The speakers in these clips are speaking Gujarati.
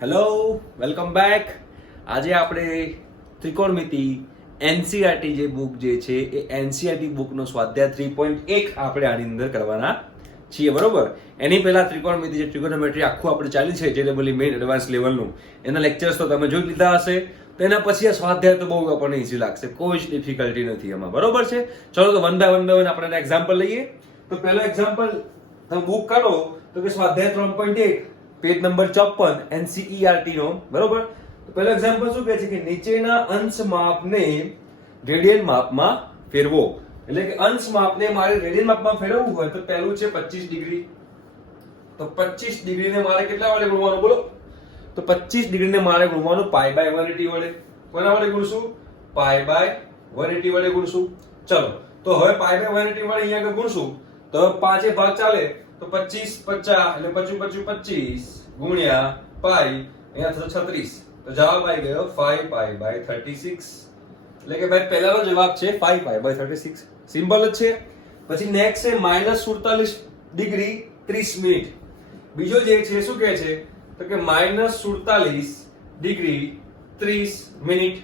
Hello, welcome back. આજે આપણે ત્રિકોણમિતિ એનસીઆરટી જે બુક જે છે એ એનસીઆરટી બુકનો સ્વાધ્યાય 3.1 આપણે આની અંદર કરવાના છીએ, બરોબર. એની પહેલા ત્રિકોણમિતિ જે ટ્રિગોનોમેટ્રી આખું આપણે ચાલી છે જે લેવલની મેઇન એડવાન્સ લેવલનું, એના લેક્ચર્સ તો તમે જોઈ લીધા હશે. તો એના પછી આ સ્વાધ્યાય તો બહુ આપણને ઈઝી લાગશે, કોઈ જ ડિફિકલ્ટી નથી એમાં, બરોબર છે. ચલો તો વન બાય વન આપણે એક્ઝામ્પલ લઈએ. તો પહેલો એક્ઝામ્પલ તમે બુક કાઢો તો કે સ્વાધ્યાય 3.1 પેજ નંબર 54 એનસીઈઆરટી નો, બરોબર. તો પહેલો એક્ઝામ્પલ શું કહે છે કે નીચેના અંશ માપને રેડિયન માપમાં ફેરવો. એટલે કે અંશ માપને મારે રેડિયન માપમાં ફેરવવું હોય તો પહેલું છે 25 ડિગ્રી. તો 25 ડિગ્રીને મારે કેટલા વડે ગુણવાનું બોલો? તો 25 ડિગ્રીને મારે ગુણવાનું પાઈ બાય 180 વડે. કોના વડે ગુણશું? પાઈ બાય 180 વડે ગુણશું. ચલો તો હવે પાઈ બાય 180 વડે અહીંયા આગળ ગુણશું તો પાંચે ભાગ ચાલે તો 25 50 એટલે 25 25 ગુણ્યા પાઈ, અહીંયા થશે 36. તો જવાબ આવી ગયો 5 પાઈ બાય 36. એટલે કે ભાઈ પહેલાનો જવાબ છે 5 પાઈ બાય 36. સિમ્પલ જ છે. પછી નેક્સ્ટ છે -47 ડિગ્રી 30 મિનિટ. બીજો જે છે શું કહે છે તો કે -47 ડિગ્રી 30 મિનિટ,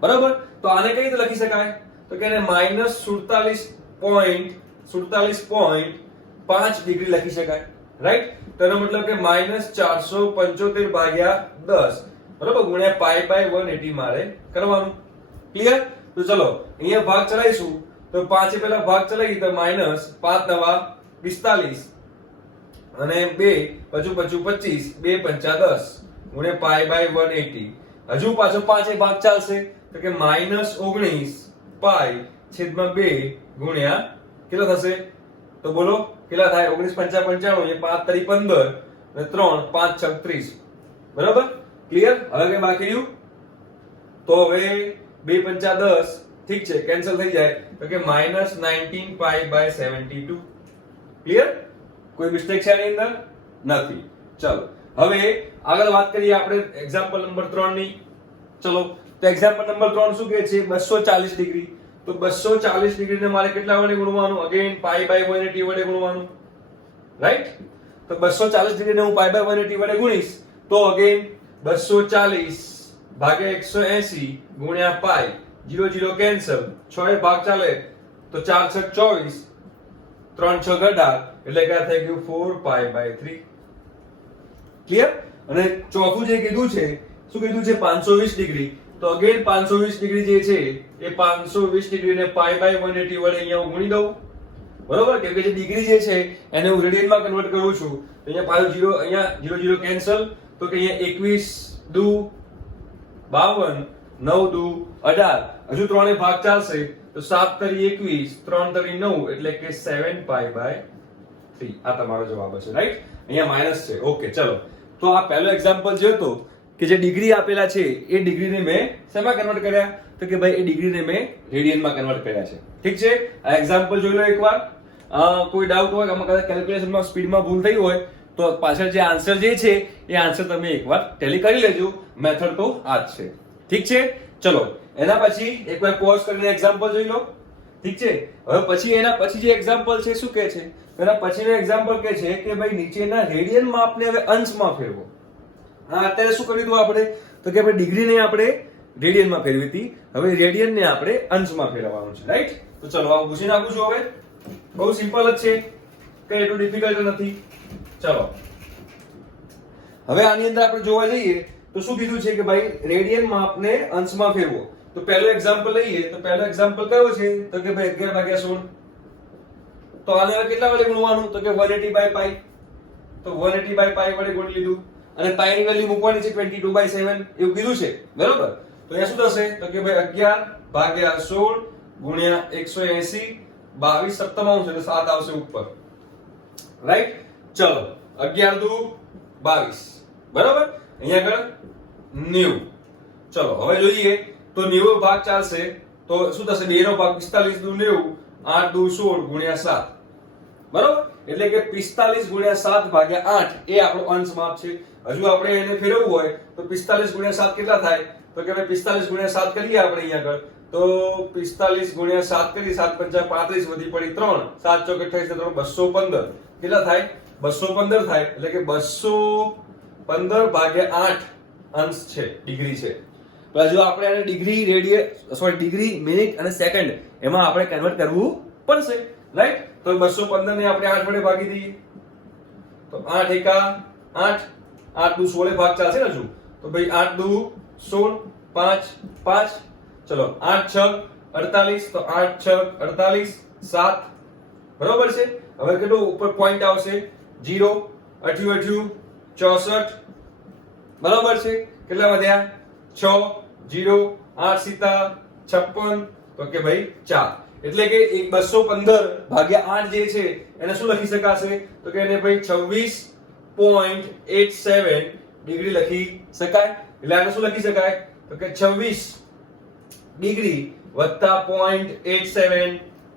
બરાબર. તો આને કઈ રીતે લખી શકાય તો કે એને -47.5 ડિગ્રી લખી શકાય, રાઈટ. તો એનો મતલબ કે -475 ભાગ્યા 10, બરાબર, ગુણ્યા પાઈ બાય 180 મારે કરવાનું. ક્લિયર? તો ચલો અહીંયા ભાગ ચલાવીશું તો પાંચે પહેલા ભાગ ચલાવી તો -5 નવા 45 અને 2 25 25 2 પંચા 10 ગુણ્યા પાઈ બાય 180. હજુ પાછો પાંચે ભાગ ચાલશે તો કે -19 પાઈ છેદમાં 2 ગુણ્યા કેટલો થશે તો બોલો કેટલા થાય? 19 પંચા 95 એ 5 તરી 15 અને 3 5 6 30, બરાબર. ક્લિયર? હવે કે બાકી રહ્યું તો હવે 2 પંચા 10, ઠીક છે, કેન્સલ થઈ જાય તો કે -19 પાઈ બાય 72. ક્લિયર? કોઈ મિસ્ટેક છે આની અંદર? નથી. ચલો હવે આગળ વાત કરીએ આપણે એક્ઝામ્પલ નંબર 3 ની. ચલો તો એક્ઝામ્પલ નંબર 3 શું કહે છે? 240 ડિગ્રી. તો 240 ડિગ્રીને મારે કેટલા વડે ગુણવાનું? અગેન પાઈ બાય 180 વડે ગુણવાનું, રાઈટ. તો 240 ડિગ્રીને હું પાઈ બાય 180 વડે ગુણીશ તો અગેન 240 ભાગ્યા 180 ગુણ્યા પાઈ, 0 0 કેન્સલ, 6 ભાગ ચાલે તો 4 6 24 3 6 18 એટલે કે થઈ ગયું 4 પાઈ બાય 3. ક્લિયર? અને ચોથું જે કીધું છે શું કીધું છે? 520 ડિગ્રી. તો અગેન 520 ડિગ્રી જે છે એ 520 ડિગ્રીને પાઈ બાય 180 વડે અહીંયા હું ગુણી દઉં, બરોબર. કેમ કે જે ડિગ્રી જે છે એને હું રેડિયનમાં કન્વર્ટ કરું છું. અહીંયા પાછું 0 અહીંયા 0 0 કેન્સલ તો કે અહીંયા 21 દુ 52 9 દુ 18, હજુ 3 ભાગ ચાલશે તો 7 તરી 21 3 તરી 9 એટલે કે 7 પાઈ બાય 3. આ તમારો જવાબ હશે, રાઈટ. અહીંયા માઈનસ છે. ઓકે, ચલો તો આ પહેલો એક્ઝામ્પલ જે હતો કે જે ડિગ્રી આપેલા છે એ ડિગ્રીને મેં શેમાં કન્વર્ટ કર્યા તો કે ભાઈ એ ડિગ્રીને મેં રેડિયનમાં કન્વર્ટ કર્યા છે. ઠીક છે? આ એક્ઝામ્પલ જોઈ લો એકવાર. કોઈ ડાઉટ હોય કે આમાં કદાચ કેલ્ક્યુલેશનમાં સ્પીડમાં ભૂલ થઈ હોય તો પાછળ જે આન્સર જે છે એ આન્સર તમે એકવાર ટેલી કરી લેજો. મેથડ તો આ જ છે. ઠીક છે? ચલો એના પછી એકવાર પોઝ કરીને એક્ઝામ્પલ જોઈ લો. ઠીક છે? હવે પછી એના પછી જે એક્ઝામ્પલ છે શું કહે છે? એના પછીનો એક્ઝામ્પલ કહે છે કે ભાઈ નીચેના રેડિયન માપને હવે અંશમાં ફેરવો. હા, અત્યારે શું કરી દીધું આપણે તો કે ભાઈ ડિગ્રીને આપણે રેડિયનમાં ફેરવી હતી, હવે રેડિયનને આપણે અંશમાં ફેરવવાનું છે, રાઈટ. તો ચલો આ પૂછી નાખું છું. હવે બહુ સિમ્પલ જ છે, કઈ એટલું ડિફિકલ્ટ નથી. ચલો હવે આની અંદર આપણે જોવા જઈએ તો શું કીધું છે કે ભાઈ રેડિયન માપને અંશમાં ફેરવો. તો પહેલો એક્ઝામ્પલ લઈએ તો પહેલો એક્ઝામ્પલ કયો છે તો કે ભાઈ 11 ભાગ્યા 16. તો આને હવે કેટલા વડે ગુણવાનું તો કે 180 બાય પાઈ. તો 180 બાય પાઈ વડે ગુણી લીધું અને પાઈ ની વેલ્યુ મૂકવાની છે 22 બાય 7 એવું કીધું છે, બરોબર. તો અહીંયા શું થશે તો કે ભાઈ 11 ભાગ્યા 16 ગુણ્યા 180 22 સપ્તમાંશ એટલે 7 આવશે ઉપર, રાઈટ. ચલો 11 દુ 22, બરાબર. અહીંયા આગળ 90. ચલો હવે જોઈએ તો 90 ભાગ ચાલશે તો શું થશે? 2 નો ભાગ 45 દુ 90, 8 દુ 16 ગુણ્યા 7, બરાબર. એટલે કે 45 ગુણ્યા 7 ભાગ્યા 8 એ આપણો અંશ માપ છે. હજુ આપણે એને ફેરવવું હોય તો 45 ગુણ્યા 7 કેટલા થાય તો કે ભાઈ 45 ગુણ્યા 7 કરીએ આપણે અહીંયા આગળ તો 45 ગુણ્યા 7 કરી 7 પંચા 35 વધી પડી 3 7 ચોક 28 215 કેટલા થાય? 215 થાય. એટલે કે 200 15/8 અંશ છે, ડિગ્રી છે. તો જો આપણે આને ડિગ્રી ડિગ્રી મિનિટ અને સેકન્ડ એમાં આપણે કન્વર્ટ કરવું પડશે, રાઈટ? તો 215 ને આપણે 8 વડે ભાગી દઈએ તો 8 એકા 8, 8 દુ 16 ભાગ ચાલશે ને હજુ, તો ભાઈ 8 દુ 16, 5 5, ચલો 8 6 48, તો 8 6 48, 7, બરોબર છે. હવે કેટલું ઉપર પોઈન્ટ આવશે 0, 8 8 64, બરોબર છે. કેટલા વધ્યા 6, 0, 8 7 56, તો કે ભાઈ 4. એટલે કે 215/8 જે છે એને શું લખી શકાશે, તો કે એને ભાઈ 26.87 ડિગ્રી લખી શકાય. એટલે આને શું લખી શકાય, તો કે 26 ડિગ્રી વત્તા 0.87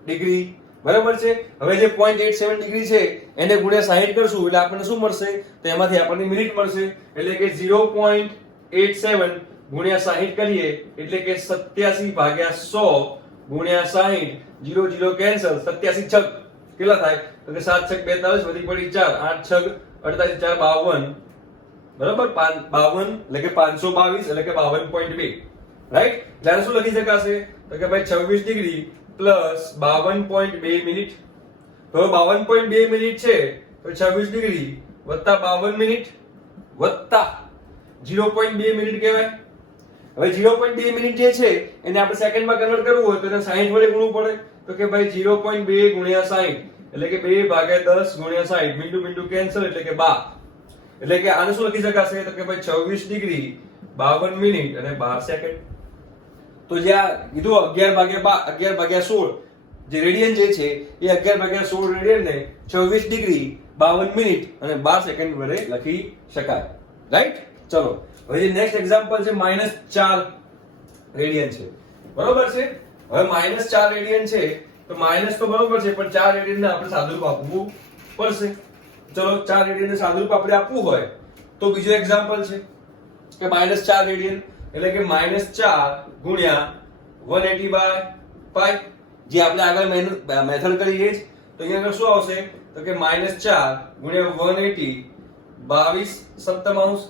ડિગ્રી, બરાબર છે. હવે જે 0.87 ડિગ્રી છે એને ગુણ્યા 60 કરશું એટલે આપણને શું મળશે, તો એમાંથી આપણને મિનિટ મળશે. એટલે કે 0.87 ગુણ્યા 60 કરીએ એટલે કે 87/100 ગુણ્યા 60, 0 0 કેન્સલ, 87 છગ કેટલા થાય, તો કે 7 છગ 42, વધી પડી 4, 8 છગ 48, 4 52, બરાબર 52 એટલે કે 522 એટલે કે 52.2, રાઈટ? એટલે શું લખી શકાશે, તો કે ભાઈ 26 ડિગ્રી પ્લસ 52.2 મિનિટ. તો 52.2 મિનિટ છે તો 26 ડિગ્રી વત્તા 52 મિનિટ વત્તા 0.2 મિનિટ કહેવાય. હવે 0.2 મિનિટ જે છે એને આપણે સેકન્ડમાં કન્વર્ટ કરવું હોય તો એને 60 વડે ગુણવું પડે. તો કે ભાઈ 0.2 ગુણ્યા 60 એટલે કે 2/10 ગુણ્યા 60, મીંડું મીંડું કેન્સલ એટલે કે 12. એટલે કે આને શું લખી શકાશે, તો કે ભાઈ 26 ડિગ્રી 52 મિનિટ અને 12 સેકન્ડ. તો જે આ કીધું 11/16 જે રેડિયન જે છે એ 11/16 રેડિયન ને 26 ડિગ્રી 52 મિનિટ અને 12 સેકન્ડ વડે લખી શકાય, રાઈટ? ચલો હવે જે નેક્સ્ટ એક્ઝામ્પલ છે -4 રેડિયન છે, બરોબર છે. હવે -4 રેડિયન છે તો માઇનસ તો બરોબર છે પણ 4 રેડિયન ને આપણે સાદુરૂપ આપવું પડશે. ચલો 4 રેડિયન ને સાદુરૂપ આપણે આપવું હોય તો બીજો એક્ઝામ્પલ છે કે -4 રેડિયન એટલે કે -4 ગુણ્યા 180/5 જે આપણે આગળ મેથડ કરી એ જ. તો અહીંયા આગળ શું આવશે, તો કે -4 ગુણ્યા 180 22 સપ્તમાંશ,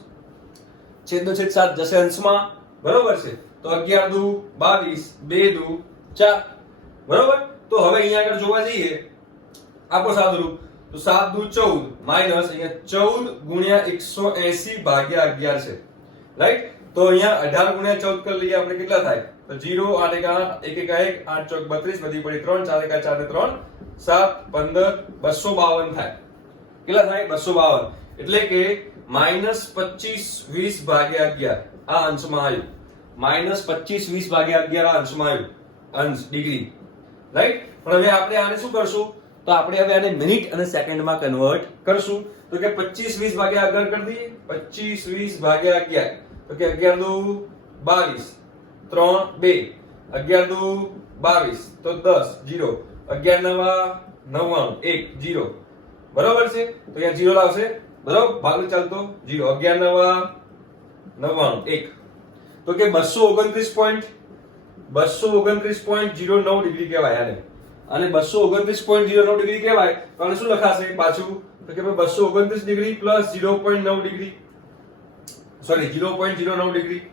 છેદનો છેદ 7 જશે અંશમાં, બરોબર છે. તો 11 દુ 22, 2 દુ 4, બરોબર. તો હવે અહીંયા આગળ જોવા જઈએ આપો સાદુરૂપ તો 7 દુ 14 માઈનસ અહીંયા 14 ગુણ્યા 180/11 છે, રાઈટ? તો અહીંયા 18 ગુણ્યા 14 કરી લઈએ આપણે, કેટલા થાય, તો 0 8 1 1 1 8 ચોક 32, વધી પડી 3, 4 1 4 ને 3 7 15 252 થાય. કેટલા થાય, 252. એટલે કે -25/20/11 આ અંશમાં આવ્યું. -25/20/11 આ અંશમાં આવ્યું, અંશ ડિગ્રી, રાઈટ? પણ હવે આપણે આને શું કરશું, તો આપણે હવે આને મિનિટ અને સેકન્ડમાં કન્વર્ટ કરશું. તો કે 25/20/11 કરી દઈએ, 25/20/11 તો કે 11 દુ 22, 3 2, 11 દુ 22 તો 10, 0, 11 નવા 99, 1 0, બરોબર છે. તો અહીંયા 0 લાવશે, બરોબર, ભાગ ચાલતો 0, 11 નવા 99, 1, તો કે 229.09 ડિગ્રી કહેવાય આને. અને 229.09 ડિગ્રી કહેવાય તો આને શું લખાશે પાછું, તો કે 229 degree plus 0.9 degree, sorry 0.09 degree.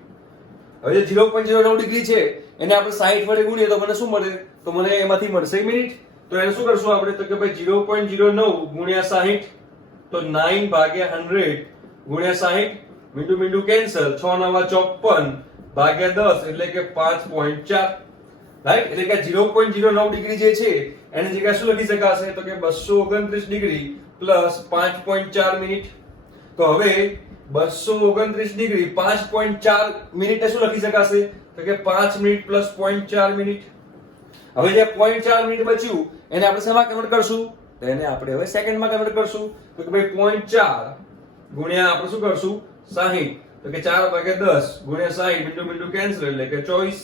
હવે જે 0.09 ડિગ્રી છે એને આપણે 60 વડે ગુણીએ તો મને શું મળે, તો મને એમાંથી મળશે મિનિટ. તો એને શું કરશું આપણે, તો કે ભાઈ 0.09 ગુણ્યા 60 તો 9/100 ગુણ્યા 60, મીંડું મીંડું કેન્સલ, 6 9 54 ભાગ્યા 10 એટલે કે 5.4, રાઈટ? એટલે કે 0.09 ડિગ્રી જે છે એની જગ્યાએ શું લખી શકાશે, તો કે 229 ડિગ્રી પ્લસ 5.4 મિનિટ. તો હવે 229 ડિગ્રી 5.4 મિનિટને શું લખી શકાશે, તો કે 5 મિનિટ પ્લસ 0.4 મિનિટ. હવે જે 0.4 મિનિટ બચ્યું એને આપણે શેમાં કન્વર્ટ કરશું, તો એને આપણે હવે સેકન્ડમાં કન્વર્ટ કરશું. તો કે ભાઈ 0.4 ગુણ્યા આપણે શું કરશું 60, તો કે 4/10 ગુણ્યા 60, મીંડું મીંડું કેન્સલ એટલે કે 24,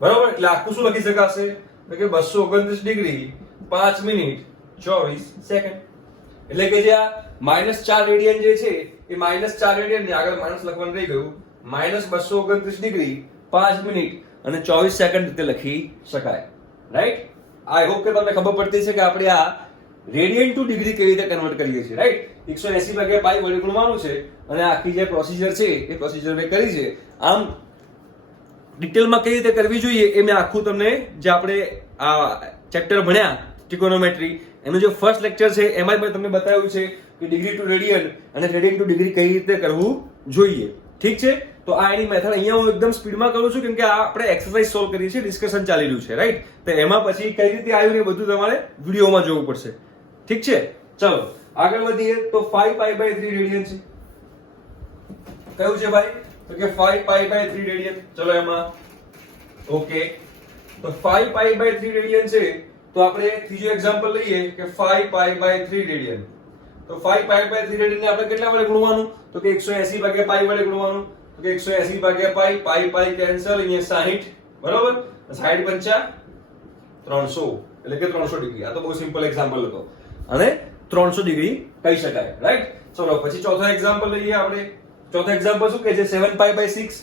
બરાબર. એટલે આખું શું લખી શકાશે, તો કે 229 ડિગ્રી 5 મિનિટ 24 સેકન્ડ. એટલે કે જે આ -4 રેડિયન જે છે એ -4 રેડિયન ને આગળ માઇનસ લખવાનું રહી ગયું, -229 ડિગ્રી 5 મિનિટ અને 24 સેકન્ડ રીતે લખી શકાય, રાઈટ? આઈ હોપ કે તમને ખબર પડતી છે કે આપણે આ રેડિયન ટુ ડિગ્રી કેવી રીતે કન્વર્ટ કરીએ છીએ, રાઈટ? 180 ભાગ્યા પાઈ વડે ગુણવાનું છે અને આખી જે પ્રોસિજર છે એ પ્રોસિજર મેં કરી છે. આમ ડિટેલમાં કઈ રીતે કરવી જોઈએ એ મેં આખું તમને જે આપણે આ ચેપ્ટર ભણ્યા ટ્રિકોનોમેટ્રી એનું જે ફર્સ્ટ લેક્ચર છે એમાં મેં તમને બતાવ્યું છે કે ડિગ્રી ટુ રેડિયન અને રેડિયન ટુ ડિગ્રી કઈ રીતે કરવું જોઈએ. ઠીક છે? તો આ એની મેથડ અહીંયા હું એકદમ સ્પીડમાં કરું છું કેમ કે આ આપણે એક્સરસાઇઝ સોલ્વ કરીએ છીએ, ડિસ્કશન ચાલી રહ્યું છે, રાઈટ? તો એમાં પછી કઈ રીતે આવ્યું ને બધું તમારે વિડીયોમાં જોવું પડશે. ઠીક છે? ચલો આગળ વધીએ. તો 5π/3 રેડિયન છે. કયું છે ભાઈ? તો કે 5π/3 રેડિયન. ચલો એમાં ઓકે, તો 5π/3 રેડિયન છે તો આપણે ત્રીજો એક્ઝામ્પલ લઈએ કે 5π/3 રેડિયન. તો 5π/3 રેડિયન ને આપણે કેટલા વડે ગુણવાનું? તો કે 180 ભાગ્યા પાઈ વડે ગુણવાનું. તો કે 180 ભાગ્યા પાઈ, પાઈ પાઈ કેન્સલ, અહીંયા 60, બરોબર? 60 પંચા 300 એટલે કે 300 ડિગ્રી. આ તો બહુ સિમ્પલ એક્ઝામ્પલ હતો અને 300 ડિગ્રી કહી શકાય, રાઈટ? ચલો પછી ચોથો એક્ઝામ્પલ લઈએ આપણે. ચોથો એક્ઝામ્પલ શું કે છે? 7π/6.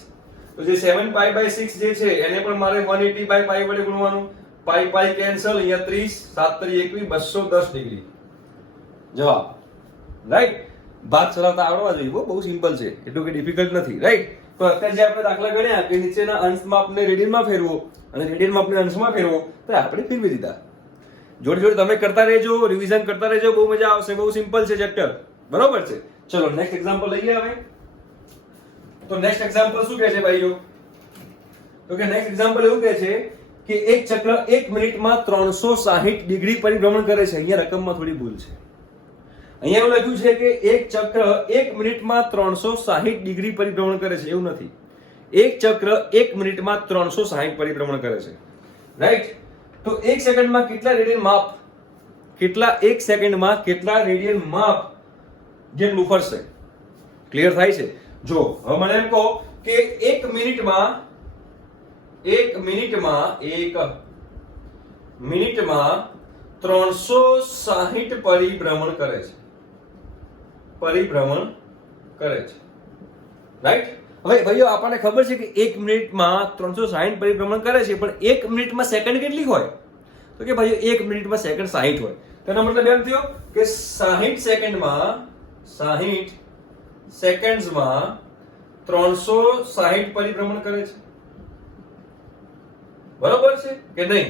તો જે 7π/6 જે છે એને પણ મારે 180/પાઈ વડે ગુણવાનું. પાઈ પાઈ કેન્સલ, અહીંયા 30, 7 * 21 210 ડિગ્રી જવાબ, રાઈટ? ભાગ ચલાવતા આવડવા જોઈએ, બહુ સિમ્પલ છે, એટલું કે ડિફિકલ્ટ નથી, રાઈટ? તો અત્યારે જે આપણે દાખલા ગણ્યા કે નીચેના અંશમાં આપણે રેડિયનમાં ફેરવો અને રેડિયનમાં આપણે અંશમાં ફેરવો તો આપણે ફેરવી દીધા. જોડે જોડે તમે કરતા રહેજો, રિવિઝન કરતા રહેજો, બહુ મજા આવશે. બહુ સિમ્પલ છે ચેપ્ટર, બરોબર છે? ચલો નેક્સ્ટ એક્ઝામ્પલ લઈએ હવે. તો નેક્સ્ટ એક્ઝામ્પલ શું કહે છે ભાઈઓ? તો કે નેક્સ્ટ એક્ઝામ્પલ એવું કહે છે કે એક ચક્ર 1 મિનિટમાં 360 ડિગ્રી પરિભ્રમણ કરે છે. અહીંયા રકમમાં થોડી ભૂલ છે. અહીંયા એવું લખ્યું છે કે એક ચક્ર 1 મિનિટમાં 360 ડિગ્રી પરિભ્રમણ કરે છે. એવું નથી. એક ચક્ર 1 મિનિટમાં 360 પરિભ્રમણ કરે છે, રાઈટ? તો 1 સેકન્ડમાં કેટલા રેડિયન માપ, એક સેકન્ડમાં કેટલા રેડિયન માપ જેટલું ફરશે? ક્લિયર થાય છે? જો હવે મને એમ કહો કે 1 મિનિટમાં 360 પરિભ્રમણ કરે છે. રાઈટ? હવે ભાઈઓ આપણને ખબર છે કે 1 મિનિટમાં 360 પરિભ્રમણ કરે છે, પણ 1 મિનિટમાં સેકન્ડ કેટલી હોય? તો કે ભાઈઓ 1 મિનિટમાં સેકન્ડ 60 હોય. તેનો મતલબ એમ થયો કે 60 સેકન્ડ્સમાં 360 પરિભ્રમણ કરે છે. બરોબર છે કે નહીં?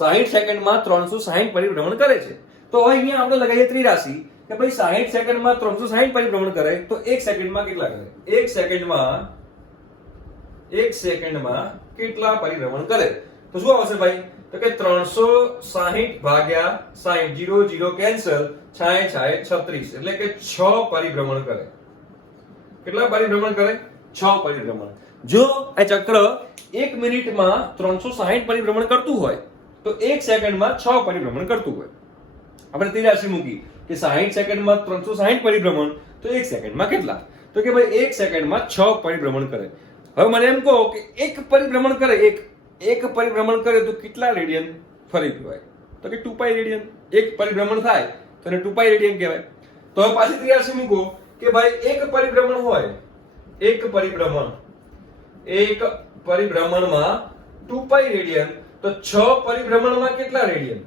60 સેકન્ડમાં 360 પરિભ્રમણ કરે છે. તો હવે અહીંયા આપણે લગાવીએ ત્રિરાશિ કે ભાઈ 60 સેકન્ડમાં 360 પરિભ્રમણ કરે તો 1 સેકન્ડમાં કેટલા કરે? 1 સેકન્ડમાં કેટલા પરિભ્રમણ કરે? તો શું આવશે ભાઈ? તો કે 360 ભાગ્યા 60, 0 0 કેન્સલ, 60 36 એટલે કે 6 પરિભ્રમણ કરે. કેટલા પરિભ્રમણ કરે? 6 પરિભ્રમણ. જો આ ચક્ર 1 મિનિટમાં 360 પરિભ્રમણ કરતું હોય તો 1 સેકન્ડમાં 6 પરિભ્રમણ કરતું હોય. આપણે ત્રિરાશિ મૂકી કે 60 સેકન્ડમાં 360 પરિભ્રમણ તો 1 સેકન્ડમાં કેટલા? તો કે ભાઈ 1 સેકન્ડમાં 6 પરિભ્રમણ કરે. હવે મને એમ કહો કે એક પરિભ્રમણ કરે, એક પરિભ્રમણ કરે તો કેટલા રેડિયન ફરી કહેવાય? તો કે 2π રેડિયન. એક પરિભ્રમણ થાય તો એને 2π રેડિયન કહેવાય. તો હવે પાછી ત્રિરાશિ મૂકો કે ભાઈ એક પરિભ્રમણ હોય, એક પરિભ્રમણમાં 2π રેડિયન તો 6 પરિભ્રમણમાં કેટલા રેડિયન?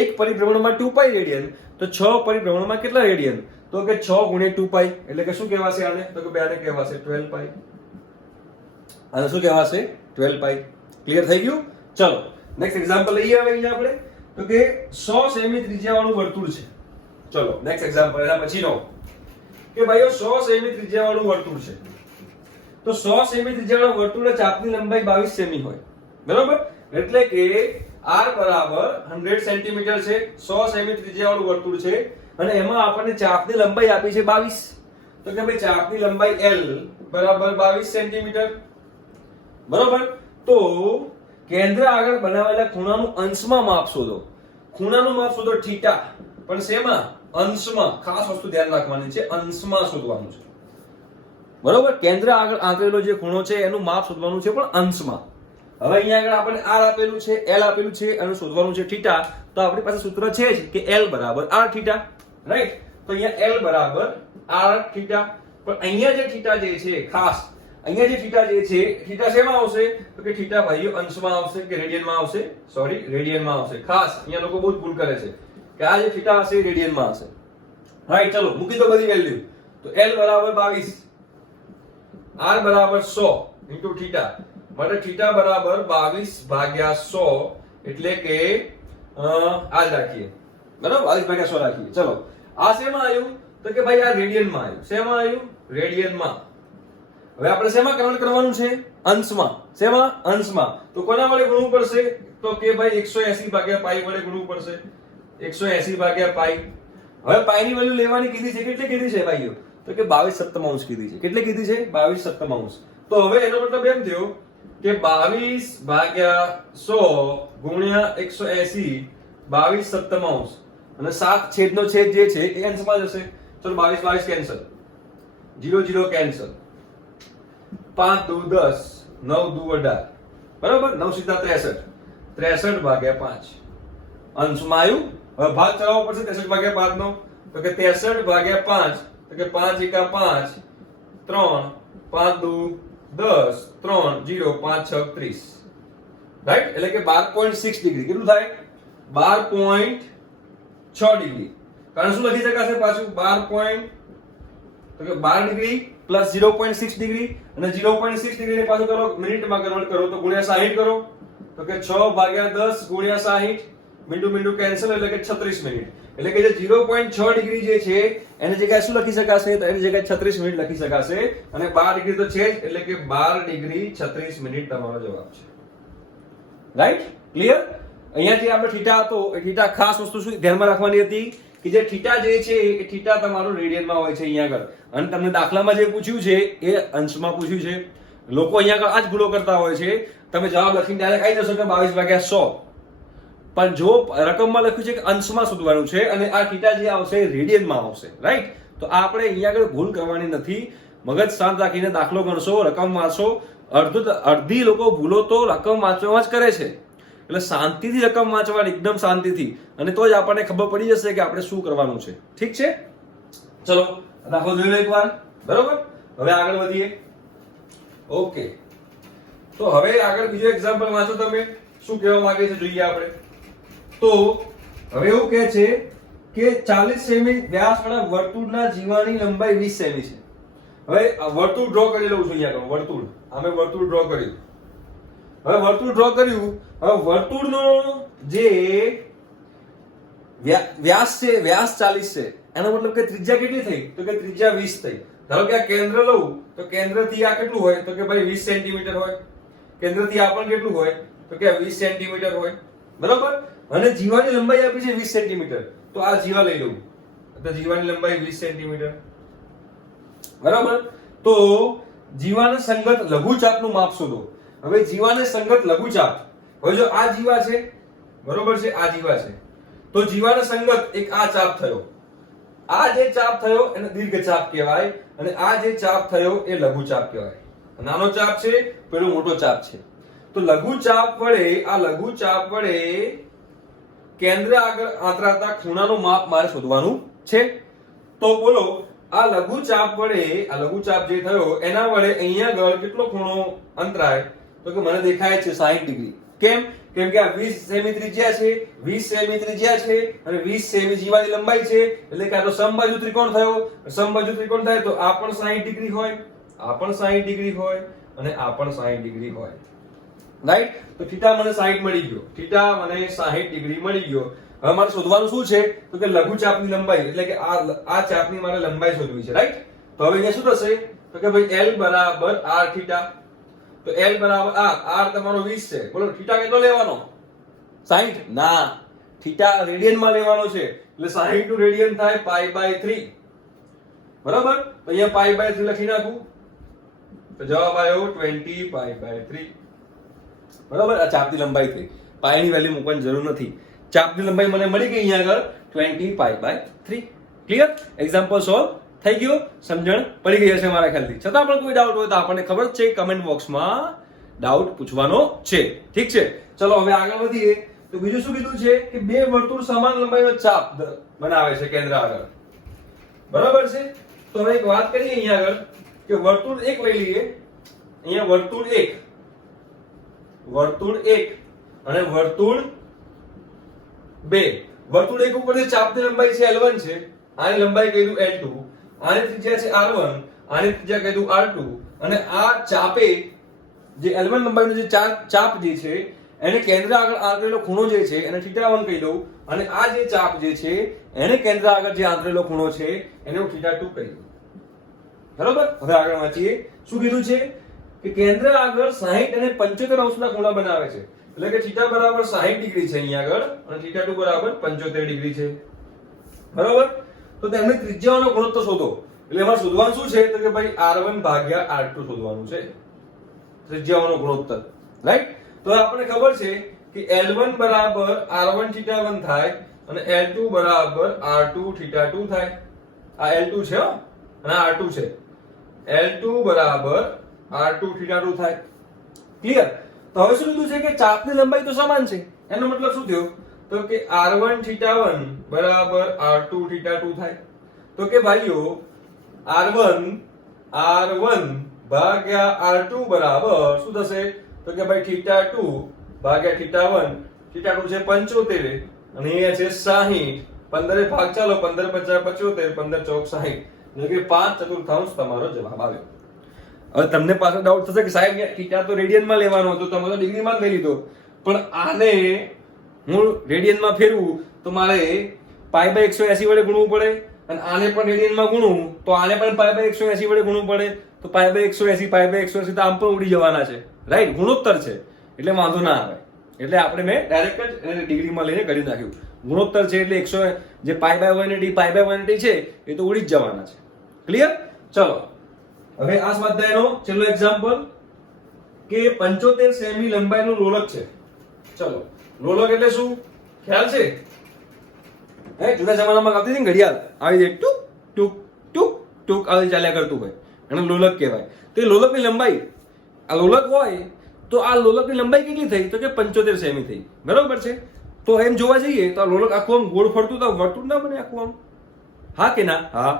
એક પરિભ્રમણમાં 2π રેડિયન તો 6 પરિભ્રમણમાં કેટલા રેડિયન? તો કે 6 × 2π એટલે કે શું કહેવાશે આને? તો કે આને કહેવાશે 12π. આને શું કહેવાશે? 12π. ક્લિયર થઈ ગયું? ચલો નેક્સ્ટ એક્ઝામ્પલ લઈએ હવે અહીંયા આપણે. તો કે 100 સેમી ત્રિજ્યાવાળું વર્તુળ છે. ચલો નેક્સ્ટ એક્ઝામ્પલ એના પછીનો કે ભાઈઓ 100 સેમી ત્રિજ્યાવાળું વર્તુળ છે. તો 100 સેમી ત્રિજ્યાવાળા વર્તુળના ચાપની લંબાઈ 22 સેમી હોય, બરાબર? એટલે કે r બરાબર 100 સેન્ટીમીટર છે. 100 સેમી ત્રિજ્યાવાળું વર્તુળ છે અને એમાં આપણને ચાપની લંબાઈ આપી છે 22. તો કે ભાઈ ચાપની લંબાઈ l બરાબર 22 સેન્ટીમીટર, બરાબર? તો કેન્દ્ર આગળ બનાવેલા ખૂણાનું અંશમાં માપ શોધો. ખૂણાનું માપ શોધો થીટા, પણ શેમાં? અંશમાં. ખાસ વસ્તુ ધ્યાન રાખવાની છે, અંશમાં શોધવાનું છે, બરોબર? કેન્દ્ર આગળ આંકરેલો જે ખૂણો છે એનું માપ શોધવાનું છે પણ અંશમાં. હવે અહીંયા આગળ આપણે r આપેલું છે, l આપેલું છે અને શોધવાનું છે થીટા. તો આપણી પાસે સૂત્ર છે જ કે l બરાબર r થીટા, રાઈટ? તો અહીંયા l બરાબર r થીટા. પણ અહીંયા જે થીટા જે છે ખાસ અહીંયા જે થીટા જે છે થીટા શેમાં આવશે? તો કે થીટા ભાઈઓ અંશમાં આવશે કે રેડિયનમાં આવશે? સોરી, રેડિયનમાં આવશે. ખાસ અહીંયા લોકો બહુ જ ભૂલ કરે છે કે આ જે થીટા હશે એ રેડિયનમાં હશે. રાઈટ, ચલો મૂકી દો બધી વેલ્યુ. તો L બરાબર 22, R બરાબર 100 ઇન્ટુ થીટા, માટે થીટા બરાબર 22 ભાગ્યા 100 એટલે કે આ જ રાખીએ, બરાબર, 22 ભાગ્યા 100 રાખીએ. ચલો આ શેમાં આવ્યું? તો કે ભાઈ આ રેડિયનમાં આવ્યું. શેમાં આવ્યું? રેડિયનમાં. હવે આપણે શેમાં કન્વર્ટ કરવાનું છે? અંશમાં. શેમાં? અંશમાં. તો કોના વડે ગુણવું પડશે? તો કે ભાઈ 180 ભાગ્યા પાઈ વડે ગુણવું પડશે. 180 ભાગ્યા પાઈ. હવે પાઈ ની વેલ્યુ લેવાની કીધી છે, કેટલી કીધી છે ભાઈઓ? તો કે 22/7 કીધી છે. કેટલી કીધી છે? 22/7. તો હવે એનો મતલબ એમ થયો કે 22 ભાગ્યા 100 ગુણ્યા 180 22/7 અને 7 છેદનો છેદ જે છે એ અંશમાં જશે. ચલો 22 કેન્સલ, 0 0 કેન્સલ, 5 દુ 10, 9 દુ 18, બરાબર, 9 સીધા 63, 63 ભાગ્યા 5 અંશમાં આવ્યું. હવે ભાગ ચલાવવો પડશે 63 ભાગ્યા 5 નો. તો કે 63 ભાગ્યા 5, તો કે 5 એકા 5, 3, 5 દુ 10, 3, 0, 5 6 30, રાઈટ, એટલે કે 12.6 ડિગ્રી. કેટલું થાય? 12.6 ડિગ્રી. કારણ શું લખી શકાશે પાછું? 12 તો કે 12 ડિગ્રી પ્લસ 0.6 ડિગ્રી, અને 0.6 ડિગ્રી ને પાછું કરો મિનિટમાં કન્વર્ટ કરો તો ગુણ્યા 60 કરો. તો કે 6 ભાગ્યા 10 ગુણ્યા 60, મીંડું કેન્સલ, એટલે કે 36 મિનિટ. એટલે કે જે 0.6 ડિગ્રી જે છે એની જગ્યાએ શું લખી શકાશે? તો એની જગ્યાએ 36 મિનિટ લખી શકાશે. અને 12 ડિગ્રી તો છે જ, એટલે કે 12 ડિગ્રી 36 મિનિટ તમારો જવાબ છે. Right, clear? અહીંયાથી આપણે થીટા હતો એ થીટા ખાસ વસ્તુ શું ધ્યાનમાં રાખવાની હતી કે જે થીટા જે છે એ થીટા તમારો રેડિયનમાં હોય છે અહીંયા આગળ. અને તમને દાખલામાં જે પૂછ્યું છે એ અંશમાં પૂછ્યું છે. લોકો અહીંયા આગળ આ જ ભૂલો કરતા હોય છે. તમે જવાબ લખીને ડાયરેક્ટ આવી જશો કે 22/100, પણ જો રકમમાં લખ્યું છે કે અંશમાં શોધવાનું છે અને આ થીટા જે આવશે રેડિયનમાં આવશે. રાઈટ, તો આપણે અહીંયા આગળ ભૂલ કરવાની નથી. મગજ શાંત રાખીને દાખલો ગણશો, રકમ વાંચો. અડધી લોકો ભૂલો તો રકમ વાંચવામાં જ કરે છે. એટલે શાંતિથી રકમ વાંચવાની, એકદમ શાંતિથી, અને તો જ આપણને ખબર પડી જશે કે આપણે શું કરવાનું છે. ઠીક છે, ચલો દાખલો જોઈ લો એકવાર. બરોબર, હવે આગળ વધીએ. ઓકે, તો હવે આગળ બીજો એક્ઝામ્પલ વાંચો તમે. શું કહેવા માંગે છે જોઈએ આપણે. તો હવે એવું કહે છે કે 40 સેમી વ્યાસવાળા વર્તુળના જીવાની લંબાઈ 20 સેમી છે. હવે વર્તુળ ડ્રો કરી લઉં છું અહીંયા. વર્તુળ, અમે વર્તુળ ડ્રો કર્યું. હવે વર્તુળ ડ્રો કર્યું. હવે વર્તુળનો જે વ્યાસ છે, વ્યાસ 40 છે, એનો મતલબ કે ત્રિજ્યા કેટલી થઈ? તો કે ત્રિજ્યા 20 થઈ. ધારો કે આ કેન્દ્ર લઉં તો કેન્દ્રથી આ કેટલું હોય? તો કે ભાઈ 20 સેન્ટીમીટર હોય. કેન્દ્રથી આ પણ કેટલું હોય? તો કે 20 સેન્ટીમીટર હોય. બરાબર, અને જીવાની લંબાઈ આપી છે 20 સેન્ટીમીટર. તો આ જીવા લઈ લઉં તો જીવાની લંબાઈ 20 સેન્ટીમીટર. બરાબર, તો જીવાને સંગત લઘુચાપનું માપ શોધો. હવે જીવાને સંગત લઘુચાપ, હવે જો આ જીવા છે, બરોબર છે, આ જીવા છે, તો જીવાને સંગત એક આ ચાપ થયો. આ જે ચાપ થયો એને દીર્ઘ ચાપ કહેવાય, અને આ જે ચાપ થયો એ લઘુ ચાપ કહેવાય. નાનો ચાપ છે, પેલો મોટો ચાપ છે. તો લઘુ ચાપ વડે, આ લઘુ ચાપ વડે કેન્દ્ર આગળ આંતરાતા ખૂણાનું માપ મારે શોધવાનું છે. તો બોલો, આ લઘુ ચાપ વડે, આ લઘુ ચાપ જે થયો એના વડે અહીંયા આગળ કેટલો ખૂણો અંતરાય? તો કે મને દેખાય છે 60 ડિગ્રી. કેમ? કેમ કે આ 20 સેમી ત્રિજ્યા છે, 20 સેમી ત્રિજ્યા છે, અને 20 સેમી જીવાની લંબાઈ છે. એટલે કે આ તો સમબાજુ ત્રિકોણ થયો. સમબાજુ ત્રિકોણ થાય તો આ પણ 60 ડિગ્રી હોય, આ પણ 60 ડિગ્રી હોય, અને આ પણ 60 ડિગ્રી હોય. રાઈટ, તો થીટા મને 60 મળી ગયો. થીટા મને 60 ડિગ્રી મળી ગયો. હવે મારે શોધવાનું શું છે? તો કે લઘુ ચાપની લંબાઈ, એટલે કે આ ચાપની મારે લંબાઈ શોધવી છે. રાઈટ, તો હવે અહીંયા શું થશે? તો કે ભાઈ L બરાબર r થીટા. તો L બરાબર r તમારો 20 છે. બોલો થીટા કેટલો લેવાનો? 60? ના, થીટા રેડિયનમાં લેવાનો છે. એટલે 60 નું રેડિયન થાય π/3. બરાબર, તો અહીંયા π/3 લખી નાખું તો જવાબ આવ્યો 20 π/3. બરાબર, આ ચાપની લંબાઈ થઈ. પાઈની વેલ્યુ મૂકવાની જરૂર નથી. ચાપની લંબાઈ મને મળી ગઈ અહીંયા આગળ 20 π/3. ક્લિયર? એક્ઝામ્પલ સોલ્વ થઈ ગયો. સમજણ પડી ગઈ હશે મારા ખ્યાલથી. છતાં પણ કોઈ ડાઉટ હોય તો આપણને ખબર જ છે, કમેન્ટ બોક્સમાં ડાઉટ પૂછવાનો છે. ઠીક છે, ચલો હવે આગળ વધીએ. તો બીજું શું કીધું છે કે બે વર્તુળ સમાન લંબાઈનો ચાપ બનાવે છે કેન્દ્ર આગળ. બરાબર છે, તો હવે એક વાત કરીએ અહીંયા આગળ કે વર્તુળ એક લઈ લઈએ. અહીંયા વર્તુળ 1, વર્તુળ 1 અને વર્તુળ 2. વર્તુળ એક ઉપર જે ચાપની લંબાઈ છે L1 છે, આની લંબાઈ કહી દઉં L2, આની ત્રિજ્યા છે R1, આની ત્રિજ્યા કહી દઉં R2, અને આ ચાપે જે L1 લંબાઈનો જે ચાપ જે છે એને કેન્દ્ર આગળ આંતરેલો ખૂણો જે છે એને θ1 કહી દઉં, અને આ જે ચાપ જે છે એને કેન્દ્ર આગળ જે આંતરેલો ખૂણો છે એને હું θ2 કહી દઉં. બરોબર? હવે આગળ વાંચીએ. શું કીધું છે કે કેન્દ્ર આગળ 60 અને 75 અંશના ખૂણા બનાવે છે, એટલે કે θ બરાબર 60 ડિગ્રી છે અહીંયા આગળ અને θ2 બરાબર 75 ડિગ્રી છે. બરોબર? તો તેમની ત્રિજ્યાઓનો ગુણોત્તર શોધો. એટલે એમાં શોધવાનું શું છે તો કે ભાઈ R1 ભાગ્યા R2 શોધવાનું છે, ત્રિજ્યાઓનો ગુણોત્તર. રાઈટ? તો આપણને ખબર છે કે L1 બરાબર R1 θ1 થાય અને L2 બરાબર R2 θ2 થાય. આ L2 છે હો અને આ R2 છે. L2 બરાબર R2 θ2 થાય. ક્લિયર? તો હવે શું કીધું છે કે ચાપની લંબાઈ તો સમાન છે. એનો મતલબ શું થયો તો કે R1 θ1 બરાબર R2 θ2 થાય. તો કે ભાઈઓ R1 ભાગ્યા R2 બરાબર શું થશે તો કે ભાઈ θ2 ભાગ્યા θ1. θ2 છે 75 અને અહીંયા છે 60. 15 ભાગ ચાલો, 15 × 50 75, 15 × 4 60, એટલે કે 5/4 તમારો જવાબ આવ્યો. હવે તમને પાછો ડાઉટ થશે કે સાહેબ θ તો રેડિયનમાં લેવાનો હતો, તમે તો ડિગ્રીમાં જ લઈ લીધો, પણ આને હું રેડિયનમાં ફેરવું તો મારે π/180 વડે ગુણવું પડે, અને આને પણ રેડિયનમાં ગુણું તો આને પણ π/180 વડે ગુણવું પડે, તો π/180 π/180 તો આમ પણ ઉડી જવાના છે. રાઈટ? ગુણોત્તર છે એટલે વાંધો ના આવે, એટલે આપણે મેં ડાયરેક્ટ જ ડિગ્રીમાં લઈને કરી નાખ્યું. ગુણોત્તર છે એટલે 100 જે π/180 π/180 છે એ તો ઉડી જ જવાના છે. ક્લિયર? ચલો હવે આ સ્વાધ્યાયનો છેલ્લો એક્ઝામ્પલ કે 75 સેમી લંબાઈનું લોલક છે. ચલો લોલક એટલે શું ખ્યાલ છે? જૂના જમાનામાં આવતી હતી ને ઘડિયાળ, આવી જાય ટુક ટુક ટુક ટુક આવી ચાલ્યા કરતું હોય, એને લોલક કહેવાય. તો એ લોલકની લંબાઈ, આ લોલક હોય તો આ લોલકની લંબાઈ કેટલી થઈ તો કે 75 સેમી થઈ. બરોબર છે? તો એમ જોવા જઈએ તો આ લોલક આખું આમ ગોળ ફરતું તો વર્તુળ ના બને આખું આમ? હા કે ના? હા,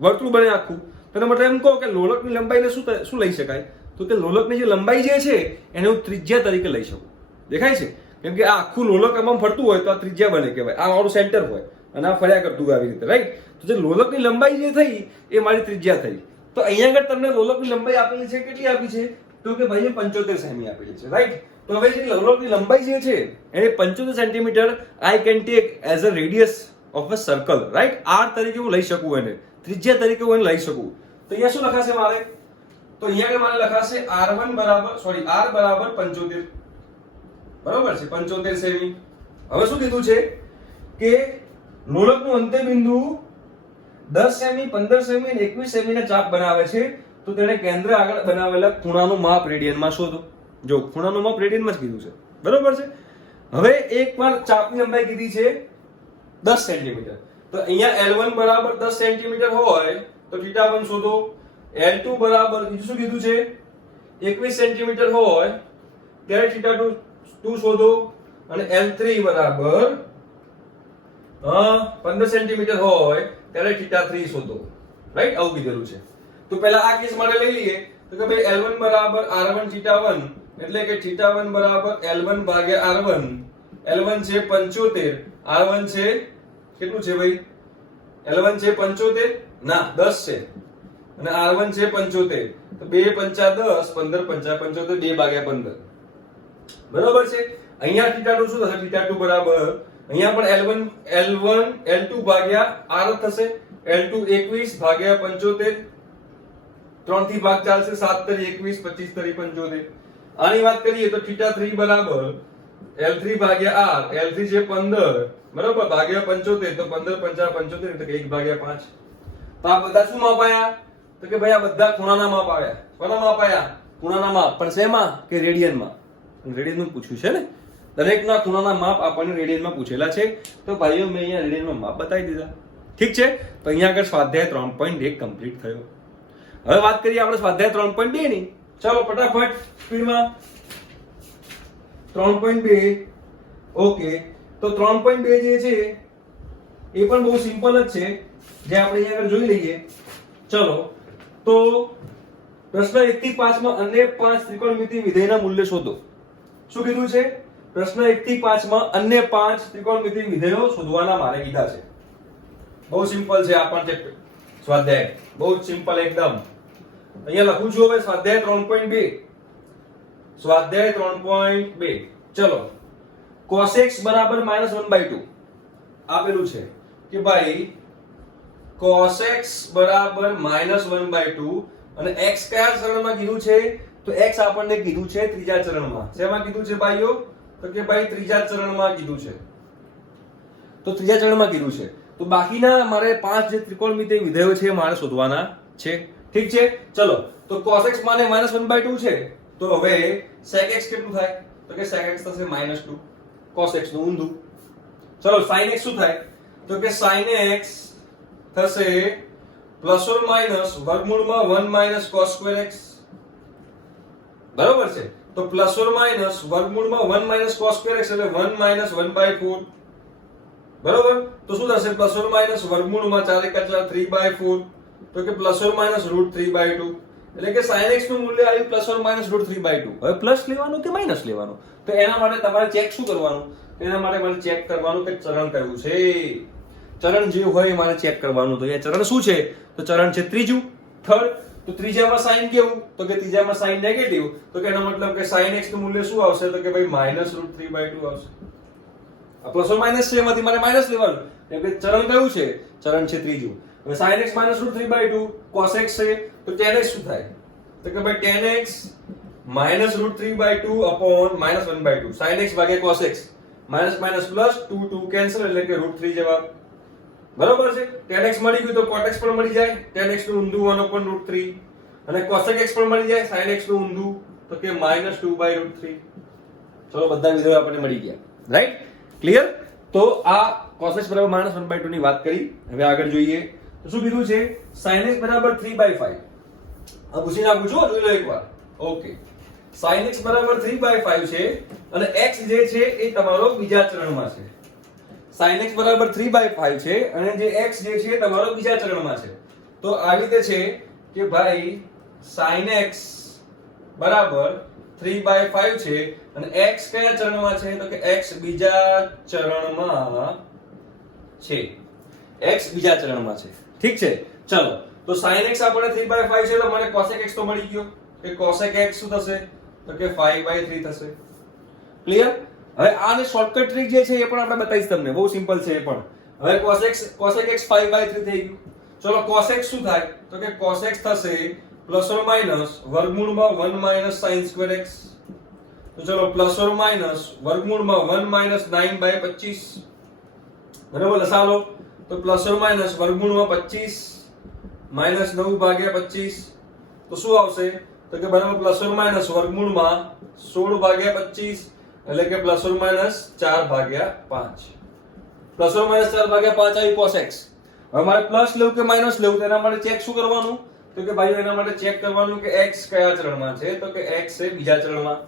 વર્તુળ બને આખું. તો મતલબ એમ કહો કે લોલકની લંબાઈને શું લઈ શકાય તો કે લોલકની જે લંબાઈ જે છે એને હું ત્રિજ્યા તરીકે લઈ શકું. દેખાય છે? કેમ કે આ આખું લોલક આમ ફરતું હોય તો આ ત્રિજ્યા બને કહેવાય. આ મારું સેન્ટર હોય અને આ ફર્યા કરતું આવી રીતે. રાઈટ? તો જે લોલકની લંબાઈ જે થઈ એ મારી ત્રિજ્યા થઈ. તો અહીંયા આગળ તમને લોલકની લંબાઈ આપેલી છે, કેટલી આપી છે તો કે ભાઈ 75 સેમી આપેલી છે. રાઈટ? તો હવે જે લોલકની લંબાઈ જે છે એને 75 centimetre I can take as a radius of a circle. Right? R તરીકે હું લઈ શકું, એને ત્રિજ્યા તરીકે હું એને લઈ શકું. તો અહીંયા શું લખાશે મારે તો અહીંયા મારે લખાશે R બરાબર 75. બરોબર છે? 75 સેમી. હવે શું કીધું છે કે લોલકનું અંત્યબિંદુ 10 સેમી 15 સેમી અને 21 સેમીના ચાપ બનાવે છે, તો તેને કેન્દ્ર આગળ બનાવેલા ખૂણાનું માપ રેડિયનમાં શોધો. જો ખૂણાનું માપ રેડિયનમાં જ કીધું છે. બરોબર છે? હવે એકવાર ચાપની લંબાઈ કીધી છે 10 સેન્ટીમીટર, તો અહીંયા L1 બરાબર 10 સેન્ટીમીટર હોય તો θ1 શોધો. L2 બરાબર બીજું શું કીધું છે 21 સેન્ટીમીટર હોય ત્યારે θ2 શોધો, અને L3 બરાબર 15 સેન્ટીમીટર હોય ત્યારે θ3 શોધો. રાઈટ? આવું કીધેલું છે. તો પહેલા આ કેસ માટે લઈ લઈએ તો કે ભાઈ L1 બરાબર R1 θ1, એટલે કે θ1 બરાબર L1 ભાગ્યા R1. L1 છે 75, R1 છે કેટલું છે ભાઈ? L1 છે 75 ના 10 છે અને R1 છે 75, તો 2 × 5 = 10, 15 × 5 = 75, 2/15. બરોબર છે? અહીંયા θ2 શું થશે? θ2 બરાબર અહીંયા પણ L1 L2 ભાગ્યા R થશે. L2 21 ભાગ્યા 75, 3 થી ભાગ ચાલશે, 7 × 21, 25 × 75. આની વાત કરીએ તો θ3 બરાબર L3 ભાગ્યા R. L3 છે 15 બરાબર ભાગ્યા 75, તો 15 × 5 = 75, એટલે કે 1/5. તો આ બધા શું માપ આયા તો કે ભાઈ આ બધા ખૂણાના માપ આવ્યા. કોના માપ આયા? ખૂણાના માપ. પણ શેમાં? કે રેડિયનમાં. રેડિયનનું પૂછ્યું છે ને, દરેકના ખૂણાના માપ આપણને રેડિયનમાં પૂછેલા છે. તો ભાઈઓ મેં અહીંયા રેડિયનમાં માપ બતાવી દીધા. ઠીક છે? તો અહીંયા આગળ સ્વાધ્યાય 3.1 કમ્પ્લીટ થયો. હવે વાત કરીએ આપણે સ્વાધ્યાય 3.2 ની. ચાલો ફટાફટ સ્પીડમાં. 3.2 ઓકે. તો 3.2 જે છે એ પણ બહુ સિમ્પલ જ છે, જે આપણે અહીંયા આગળ જોઈ લઈએ. ચલો તો પ્રશ્ન 1 થી 5 માં અન્ય 5 ત્રિકોણમિતિ વિધેયના મૂલ્ય શોધો. શું કીધું છે? પ્રશ્ન 1 થી 5 માં અન્ય 5 ત્રિકોણમિતિય વિધેયો શોધવાના મારે કીધા છે. બહુ સિમ્પલ છે આ પણ સ્વાધ્યાય, બહુ સિમ્પલ એકદમ. અહીંયા લખું છું હવે સ્વાધ્યાય 3.2. સ્વાધ્યાય 3.2. ચલો, cos x બરાબર -1/2 આપેલું છે કે ભાઈ cos x બરાબર -1/2 અને x કયા ચરણમાં કીધું છે? તો x આપણને કીધું છે ત્રીજા ચરણમાં. શેમાં કીધું છે ભાઈઓ? તો કે ભાઈ ત્રીજા ચરણમાં કીધું છે. તો ત્રીજા ચરણમાં કીધું છે. તો બાકીના મારે 5 જે ત્રિકોણમિતિય વિધેયો છે મારે શોધવાના છે. ઠીક છે? ચલો, તો cos x માને -1/2 છે. તો હવે sec x કેટલું થાય? તો કે sec x થશે -2. cos x નું ઊંધું. ચલો, sin x શું થાય? તો કે sin x થશે પ્લસ ઓર માઈનસ વર્ગમૂળમાં 1 - cos² x. બરોબર છે? તો પ્લસ ઓર માઈનસ વર્ગમૂળમાં 1 - cos² x એટલે 1 - 1/4. બરોબર? તો શું થશે? પ્લસ ઓર માઈનસ વર્ગમૂળમાં 4 × 4 3/4. તો કે પ્લસ ઓર માઈનસ √3/2. એટલે કે sin x નું મૂલ્ય આવ્યું પ્લસ ઓર માઈનસ √3/2. હવે પ્લસ લેવાનું કે માઈનસ લેવાનું? તો એના માટે તમારે ચેક શું કરવાનું? તો એના માટે મારે ચેક કરવાનું કે ચરણ કયું છે. ચરણ જે હોય એ મારે ચેક કરવાનું. તો એ ચરણ શું છે? તો ચરણ છે ત્રીજું, થર્ડ. તો ત્રીજામાં સાઈન કેવું? તો કે ત્રીજામાં સાઈન નેગેટિવ. તો કે એનો મતલબ કે sin x નું મૂલ્ય શું આવશે? તો કે ભાઈ -√3/2 આવશે. આ પ્લસ ઓર માઈનસ છે, એમાંથી મારે માઈનસ લેવાનું. કેમ કે ચરણ કયું છે? ચરણ છે ત્રીજું. હવે sin x -√3/2 cos x છે, તો tan x શું થાય? તો કે ભાઈ tan x -√3/2 upon -1/2 sin x ભાગ્યા cos x. Minus minus plus 2 2 cancel એટલે કે √3 જવાબ. બરોબર છે? tan x મળી ગયું તો cot x પણ મળી જાય. tan x નું ઊંધું 1/√3 અને cos x પણ મળી જાય. sin x નું ઊંધું તો કે -2/√3. ચલો, બધા વિધેયો આપણને મળી ગયા. રાઈટ? ક્લિયર? તો આ cos x બરાબર -1/2 ની વાત કરી. હવે આગળ જોઈએ તો શું કીધું છે? sin x બરાબર 3/5. આ પૂછી નાખું છું, જોઈ લો એકવાર. ઓકે, sin x બરાબર 3/5 છે અને x જે છે એ તમારો બીજા ચરણમાં છે. sin x બરાબર 3/5 છે અને જે x જે છે તમારો બીજા ચરણમાં છે. તો આવી રીતે છે કે ભાઈ sin x બરાબર 3/5 છે અને x કયા ચરણમાં છે? તો કે x બીજા ચરણમાં છે. x બીજા ચરણમાં છે. ઠીક છે? ચલો, તો sin x આપણે 3/5 છે તો મને cos x તો મળી ગયો કે cos x શું થશે? તો કે 5/3 થશે. ક્લિયર? હવે આને શોર્ટકટ ટ્રીક જે છે એ પણ આપણે બતાવીશ તમને. બહુ સિમ્પલ છે એ પણ. હવે cos x 5/3 થઈ ગયું. ચલો, cos x શું થાય? તો કે cos x થશે પ્લસ ઓર માઈનસ વર્ગમૂળમાં 1 - sin² x. તો ચલો, પ્લસ ઓર માઈનસ વર્ગમૂળમાં 1 - 9/25. બરાબર? લસાલો તો પ્લસ ઓર માઈનસ વર્ગમૂળમાં 25 - 9/25. તો શું આવશે? તો કે બરાબર પ્લસ ઓર માઈનસ વર્ગમૂળમાં 16/25 એટલે કે plus or minus 4/5. Plus or minus 4/5 આવી cos x. હવે મારે પ્લસ લેવું કે માઈનસ લેવું? તો એના માટે ચેક શું કરવાનું? તો કે ભાઈ એના માટે ચેક કરવાનું કે x કયા ચરણમાં છે? તો કે x છે બીજા ચરણમાં.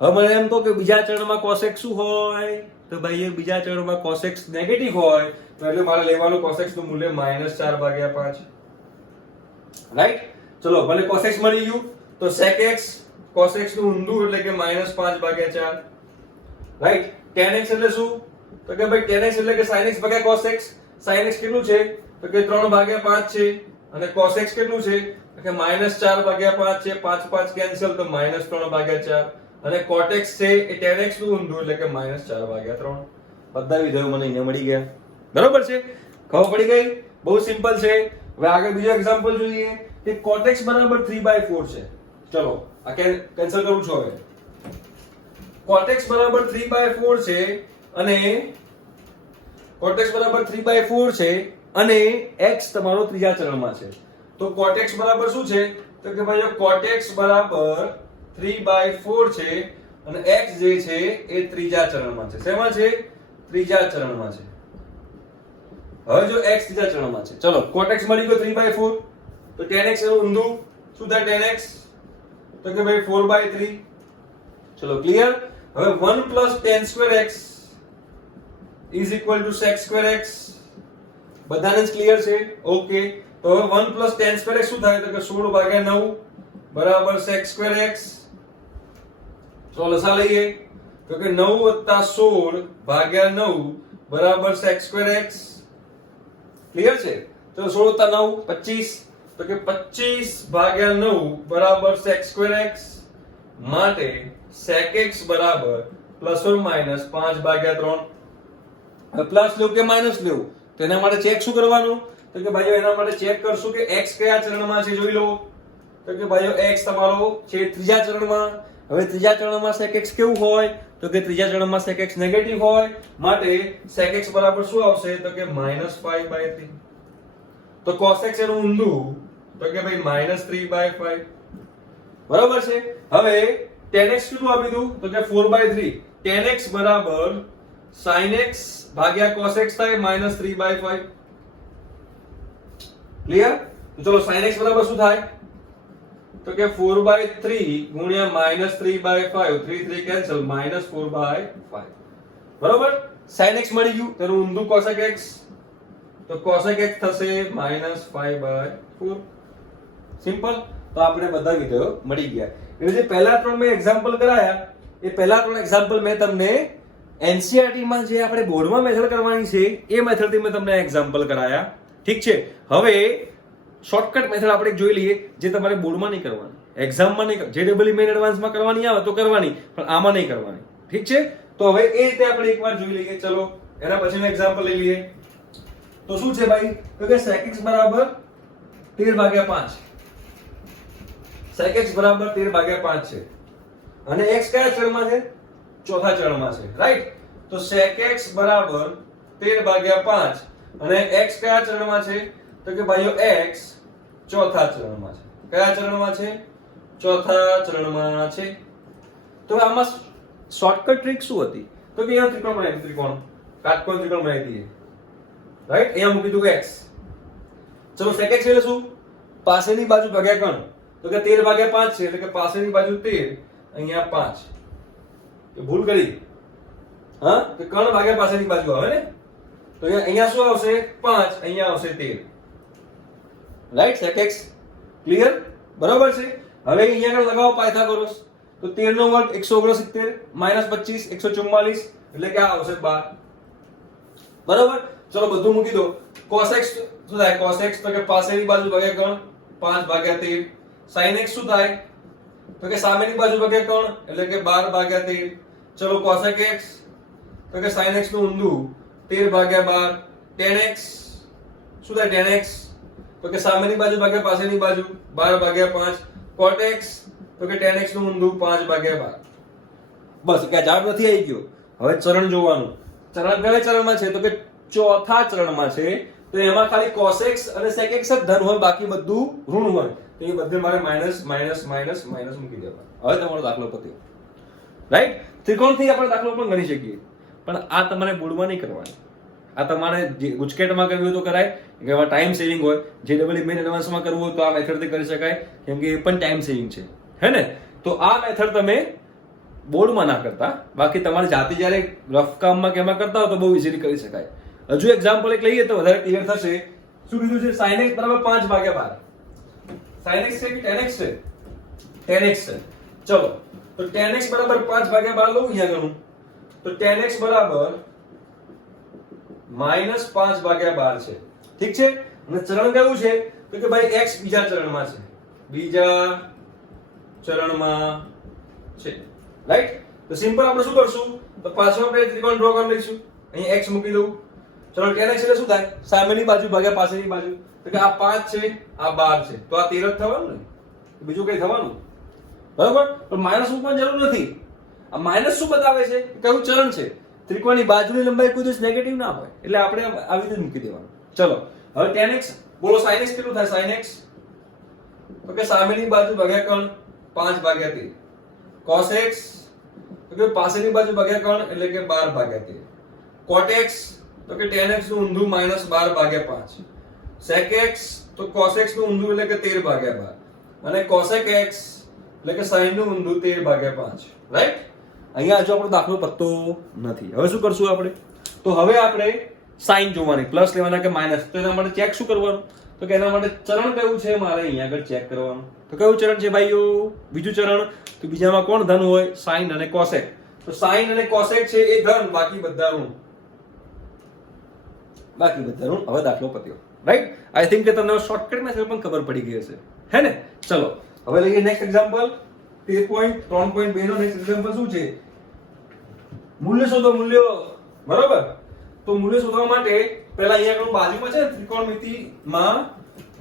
હવે મને એમ કહો કે બીજા ચરણમાં cos x શું હોય? તો ભાઈ એ બીજા ચરણમાં cos x નેગેટિવ હોય તો એટલે મારે લેવાનું cos x નું મૂલ્ય -4/5. રાઈટ? ચલો, ભલે cos x મળી ગયું તો sec x cos x નું ઊંધું એટલે કે -5/4. રાઈટ? tan x એટલે શું? તો કે ભાઈ tan x એટલે કે sin x ભાગ્યા cos x. sin x કેટલું છે? તો કે 3/5 છે અને cos x કેટલું છે? તો કે -4/5 છે. 5 5 કેન્સલ તો -3/4 અને cot x છે એ tan x નું ઊંધું એટલે કે -4/3. બધા વિધેયો મને અહીંયા મળી ગયા. બરોબર છે? ખબર પડી ગઈ? બહુ સિમ્પલ છે. હવે આગળ બીજો એક્ઝામ્પલ જોઈએ કે cot x બરાબર 3/4 છે. ચલો, આ કેન્સલ કરું છું હવે. cot x બરાબર 3/4 છે અને cot x બરાબર 3/4 છે અને x તમારો ત્રીજા ચરણમાં છે. તો cot x બરાબર શું છે? તો કે ભાઈ cot x બરાબર 3/4 છે અને x જે છે એ ત્રીજા ચરણમાં છે. શેમાં છે? ત્રીજા ચરણમાં છે. હવે જો x ત્રીજા ચરણમાં છે. ચલો, cot x મળી ગયો 3/4 તો tan x એનું ઊંધું શું થાય? tan x તો કે ભાઈ 4/3. ચલો, ક્લિયર? હવે 1 + tan² x is equal to sec² x. બધાને જ ક્લિયર છે? ઓકે. તો હવે 1 + tan² x શું થાય? તો કે 16/9 બરાબર sec² x. ચલો, લસા લઈએ તો કે 9 + 16 ભાગ્યા 9 બરાબર sec²x. ક્લિયર છે? તો 16 + 9 25, તો કે 25 ભાગ્યા 9 બરાબર sec²x. માટે secx બરાબર ±5 ભાગ્યા 3. હવે પ્લસ લેવું કે માઈનસ લેવું, તો એના માટે ચેક શું કરવાનું? તો કે ભાઈઓ એના માટે ચેક કરશું કે x કયા ચરણમાં છે, જોઈ લો. તો કે ભાઈઓ x તમારો છે ત્રીજા ચરણમાં. હવે ત્રીજા ચરણમાં secx કેવું હોય? તો કે ત્રીજા ચરણમાં secx નેગેટિવ હોય. માટે secx બરાબર શું આવશે? તો કે -5/3. તો cosx એનું ઊંધું, તો કે ભાઈ -3/5. બરાબર છે? હવે tan x કેટલું આપી દઉં? તો કે 4/3. tan x બરાબર sin x ભાગ્યા cos x થાય -3/5. ક્લિયર? તો ચલો sin x બરાબર શું થાય? તો કે 4/3 ગુણ્યા -3/5, 3 3 કેન્સલ, -4/5. બરોબર? sin x મળી ગયું, તેનું ઊંધું cosec x. તો cosec x થશે -5/4. સિમ્પલ. તો આપણે બધા વિધેયો મળી ગયા. એટલે જે પહેલા ત્રણ મેં એક્ઝામ્પલ કરાયા, એ પહેલા ત્રણ એક્ઝામ્પલ મેં તમને NCERT માં જે આપણે બોર્ડમાં મેથડ કરવાની છે એ મેથડથી મેં તમને એક્ઝામ્પલ કરાયા. ઠીક છે? હવે શોર્ટકટ મેથડ આપણે જોઈ લઈએ, જે તમારે બોર્ડમાં નહીં કરવાની, એક્ઝામમાં નહીં, JEE મેઇન એડવાન્સમાં કરવાની આવે તો કરવાની, પણ આમાં નહીં કરવાની. ઠીક છે? તો હવે એ રીતે આપણે એકવાર જોઈ લઈએ. ચલો એના પછીનું એક્ઝામ્પલ લઈ લઈએ. તો શું છે ભાઈ? તો કે secx બરાબર 13/5. secx બરાબર 13/5 છે અને x કયા ચરણમાં છે? ચોથા ચરણમાં છે. રાઈટ? તો secx બરાબર 13/5 અને x કયા ચરણમાં છે? તો કે ભાઈઓ x ચોથા ચરણમાં છે. કયા ચરણમાં છે? ચોથા ચરણમાં છે. તો આમાં શોર્ટકટ ટ્રીક શું હતી? તો કે અહીંયા ત્રિકોણ બનાવી, ત્રિકોણ કાટકોણ ત્રિકોણ બનાવી દઈએ. રાઈટ? અહીંયા મૂકી દઉં x. ચલો secx એટલે શું? પાસેની બાજુ ભાગ્યા કર્ણ. તો કે 13/5 છે એટલે કે પાસેની બાજુ 13, અહીંયા 5. તો ભૂલ કરી. હા? તો કર્ણ ભાગ્યા પાસેની બાજુ આવે ને? તો અહીંયા શું આવશે? 5, અહીંયા આવશે 13. રાઈટ? secx clear? બરાબર છે? હવે અહીંયા આગળ લગાવો પાયથાગોરસ. તો 13 નો વર્ગ 169 -25 144, એટલે કે આ આવશે 12. બરાબર? ચલો બધું મૂકી દો. cosx શું થાય? cosx તો કે પાસેની બાજુ ભાગ્યા કર્ણ, 5/13. sin x શું થાય? તો કે સામેની બાજુ ભાગ્યા કર્ણ, એટલે કે 12/13. ચલો cosec x તો કે sin x નું ઊંધું 13/12. tan x શું થાય? tan x તો કે સામેની બાજુ ભાગ્યા પાસેની બાજુ, 12/5. cot x તો કે tan x નું ઊંધું 5/12. બસ કે જવાબ નથી આવી ગયો. હવે ચરણ જોવાનું. ચરણ કયા ચરણમાં છે? તો કે ચોથા ચરણમાં છે. તો એમાં ખાલી cos x અને sec x જ ધન હોય, બાકી બધું ઋણ હોય. તો એ બધે મારે માઈનસ માઈનસ માઈનસ માઈનસ મૂકી દેવા. હવે તમારો દાખલો પત્યો. રાઈટ? ત્રિકોણથી આપણે દાખલો પણ ગણી શકીએ, પણ આ તમારે બોર્ડમાં નહીં કરવાની. આ તમારે ગુજકેટમાં કરવું હોય તો કરાય, કે એમાં ટાઈમ સેવિંગ હોય. JEE મેઇન એડવાન્સમાં કરવું હોય તો આ મેથડથી કરી શકાય, કેમ કે એ પણ ટાઈમ સેવિંગ છે. હે ને? તો આ મેથડ તમે બોર્ડમાં ના કરતા, બાકી તમારે જાતે જ્યારે રફ કામમાં કે એમાં કરતા હો તો બહુ ઇઝીલી કરી શકાય. હજુ એક્ઝામ્પલ એક લઈએ તો વધારે ક્લિયર થશે. શું કીધું છે? sin x બરાબર 5/12. sin x છે કે tan x છે? tan x છે. ચલો તો tan x બરાબર 5/12 લઉં અહીંયા ગણું. તો tan x બરાબર -5/12 છે. ઠીક છે? અને ચરણ કયું છે? તો કે ભાઈ x બીજા ચરણમાં છે. બીજા ચરણમાં છે. રાઈટ? તો સિમ્પલ આપણે શું કરશું? તો પાછો આપણે ત્રિકોણ ડ્રો કરી લઈશું. અહીં x મૂકી દઉં. ચલો tan x એટલે શું થાય? સામેની બાજુ ભાગ્યા પાસેની બાજુ. તો કે આ 5 છે, આ 12 છે, તો આ 13 જ થવાનું ને, બીજું કઈ થવાનું? બરાબર? પણ માઈનસ મૂકવાની જરૂર નથી. આ માઈનસ શું બતાવે છે? કયું ચરણ છે? ત્રિકોણની બાજુની લંબાઈ કોઈ દિવસ નેગેટિવ ના હોય, એટલે આપણે આવી રીતે મૂકી દેવાનું. ચલો હવે tan x બોલો. sin x કેટલું થાય? sin x તો કે સામેની બાજુ ભાગ્યા કર્ણ, 5/13. cos x તો કે પાસેની બાજુ ભાગ્યા કર્ણ, એટલે કે 12/13. cot x તો કે tan x નું ઊંધું -12/5. sec x તો cos x નું ઊંધું એટલે કે 13/12. અને cosec x એટલે કે sin નું ઊંધું 13/5. રાઈટ? અહીંયા હજુ આપણો દાખલો પત્તો નથી. હવે શું કરશું આપણે? તો હવે આપણે સાઈન જોવાની, પ્લસ લેવાના કે માઈનસ. તો એના માટે ચેક શું કરવાનું? તો કે એના માટે ચરણ કયું છે મારે અહીંયા આગળ ચેક કરવાનું. તો કયું ચરણ છે ભાઈઓ? બીજું ચરણ. તો બીજામાં કોણ ધન હોય? સાઈન અને કોસેક. તો તો સાઈન અને કોસેક છે એ ધન, બાકી બધા ઋણ. હવે દાખલો પત્યો, રાઈટ? આઈ થિંક કે તમને શોર્ટકટમાં પણ ખબર પડી ગઈ હશે, હે ને? ચલો હવે લઈએ નેક્સ્ટ એક્ઝામ્પલ 13.3.2 નો નેક્સ્ટ એક્ઝામ્પલ શું છે? મૂલ્ય શોધો, મૂલ્ય. બરોબર? તો મૂલ્ય શોધવા માટે પહેલા અહીંયા આગળ બાજુમાં છે ત્રિકોણમિતિમાં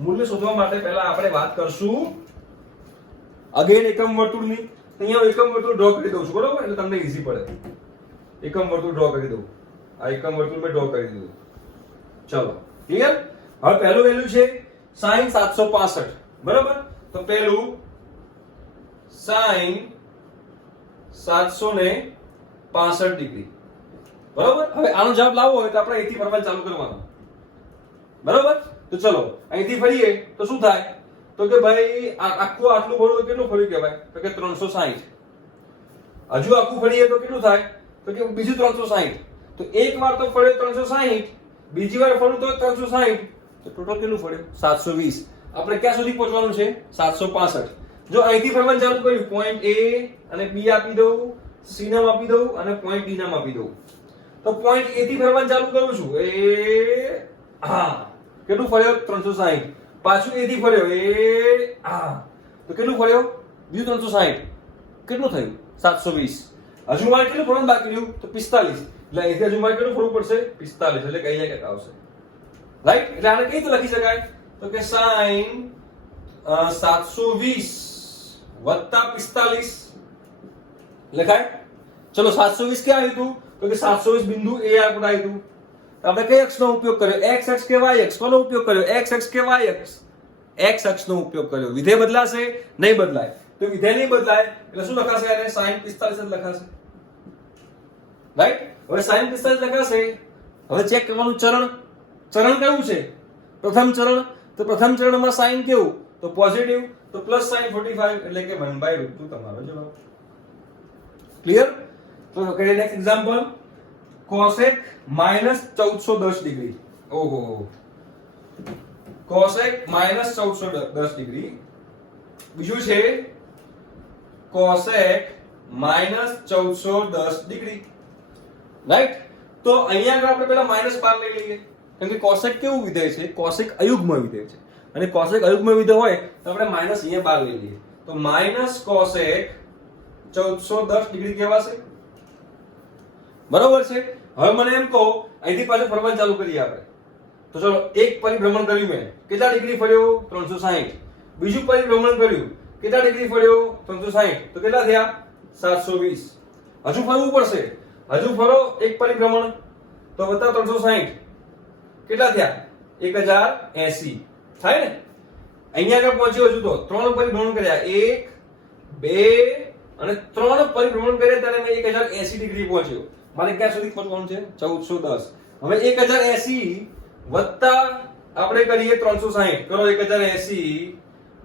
મૂલ્ય શોધવા માટે પહેલા આપણે વાત કરશું અગેન એકમ વર્તુળની. અહીંયા એકમ વર્તુળ ડ્રો કરી દઉં છું, બરોબર? એટલે તમને ઈઝી પડે. એકમ વર્તુળ ડ્રો કરી દઉં. આ એકમ વર્તુળ મેં ડ્રો કરી દીધું. ચલો ક્લિયર? હવે પહેલું વેલ્યુ છે sin 765, બરોબર? તો પહેલું sin 765 ડિગ્રી, બરોબર? હવે આનો જવાબ લાવવો હોય તો આપણે અહીંથી ફરવાનું ચાલુ કરવાનું, બરોબર? તો ચલો અહીંથી ફરીએ તો શું થાય? તો કે ભાઈ આખું આટલું ફરવું કેટલું ફર્યું કહેવાય? તો કે 360. હજુ આખું ફરીએ તો કેટલું થાય? તો કે બીજું 360. તો એક વાર તો ફરે 360, બીજી વાર ફરું તો 360, તો ટોટલ કેટલું ફર્યું? 720. આપણે ક્યાં સુધી પહોંચવાનું છે? 765. જો અહીંથી ફરવાનું ચાલુ કર્યું, પોઈન્ટ A અને B આપી દઉં, C નામ આપી દઉં અને પોઈન્ટ D નામ આપી દઉં. તો પોઈન્ટ A થી ફરવાનું ચાલુ કરું છું, એ હા કેટલું ફર્યો? 360. પાછું A થી ફર્યો, એ હા તો કેટલું ફર્યો? બીજું 360. કેટલું થયું? 720. હજુ મારે કેટલું ફરવાનું બાકી રહ્યું? તો 45. એટલે અહીંથી હજુ મારે કેટલું ફરવું પડશે? 45. એટલે કઈ ક્યાંક આવશે, રાઈટ? એટલે આને કઈ રીતે લખી શકાય? તો કે sin 720 વત્તા 45 લખાય. ચલો 720 ક્યાં આવ્યું હતું? તો કે 720 બિંદુ A પર આવ્યું હતું. આપણે કઈ અક્ષનો ઉપયોગ કર્યો? x અક્ષ કે y અક્ષ? કોનો ઉપયોગ કર્યો? x અક્ષ કે y અક્ષ? x અક્ષનો ઉપયોગ કર્યો. વિધેય બદલાશે? નહીં બદલાય. તો વિધેય નહીં બદલાય એટલે શું લખાશે? આને sin 45 જ લખાશે, રાઈટ? હવે sin 45 લખાશે. હવે ચેક કરવાનું ચરણ. ચરણ કયું છે? પ્રથમ ચરણ. તો પ્રથમ ચરણમાં સાઈન કેવું? તો પોઝિટિવ. તો પ્લસ sin 45 એટલે કે 1/√2 તમારો જવાબ. ક્લિયર? તો કરીએ નેક્સ્ટ એક્ઝામ્પલ. cosec -1410 degree. ઓહો, cosec -1410 ડિગ્રી. બીજું છે cosec -1410 ડિગ્રી, રાઈટ? તો અહીંયા આગળ આપણે પહેલા માઈનસ બાર લઈ લઈએ, કેમ કે cosec કેવું વિધેય છે? cosec અયુગ્મ વિધેય છે, અને cosec અયુગ્મ વિધેય હોય તો આપણે માઈનસ અહીંયા બાર લઈ લઈએ. તો માઈનસ cosec 1410 ડિગ્રી કહેવાશે, બરોબર છે? હવે મને એમ કહો, અહીંથી પાછું ફરવાનું ચાલુ કરીએ આપણે. તો ચલો એક પરિભ્રમણ કર્યું મેં, કેટલા ડિગ્રી ફર્યો? 360. બીજું પરિભ્રમણ કર્યું, કેટલા ડિગ્રી ફર્યો? 360. તો કેટલા થયા? 720. હજુ ફરવું પડશે. હજુ ફરો એક પરિભ્રમણ, તો વત્તા 360 કેટલા થયા? 1080 થાય ને? અહીંયા આગળ પહોંચ્યો હજુ તો 3 પરિભ્રમણ કર્યા, 1 2 અને 3 પરિભ્રમણ કર્યા ત્યારે મેં 1080 ડિગ્રી પહોંચ્યો. મારે ક્યાં સુધી પહોંચવાનું છે? 1410. હવે 1080 વત્તા આપણે કરીએ 360. કરો 1080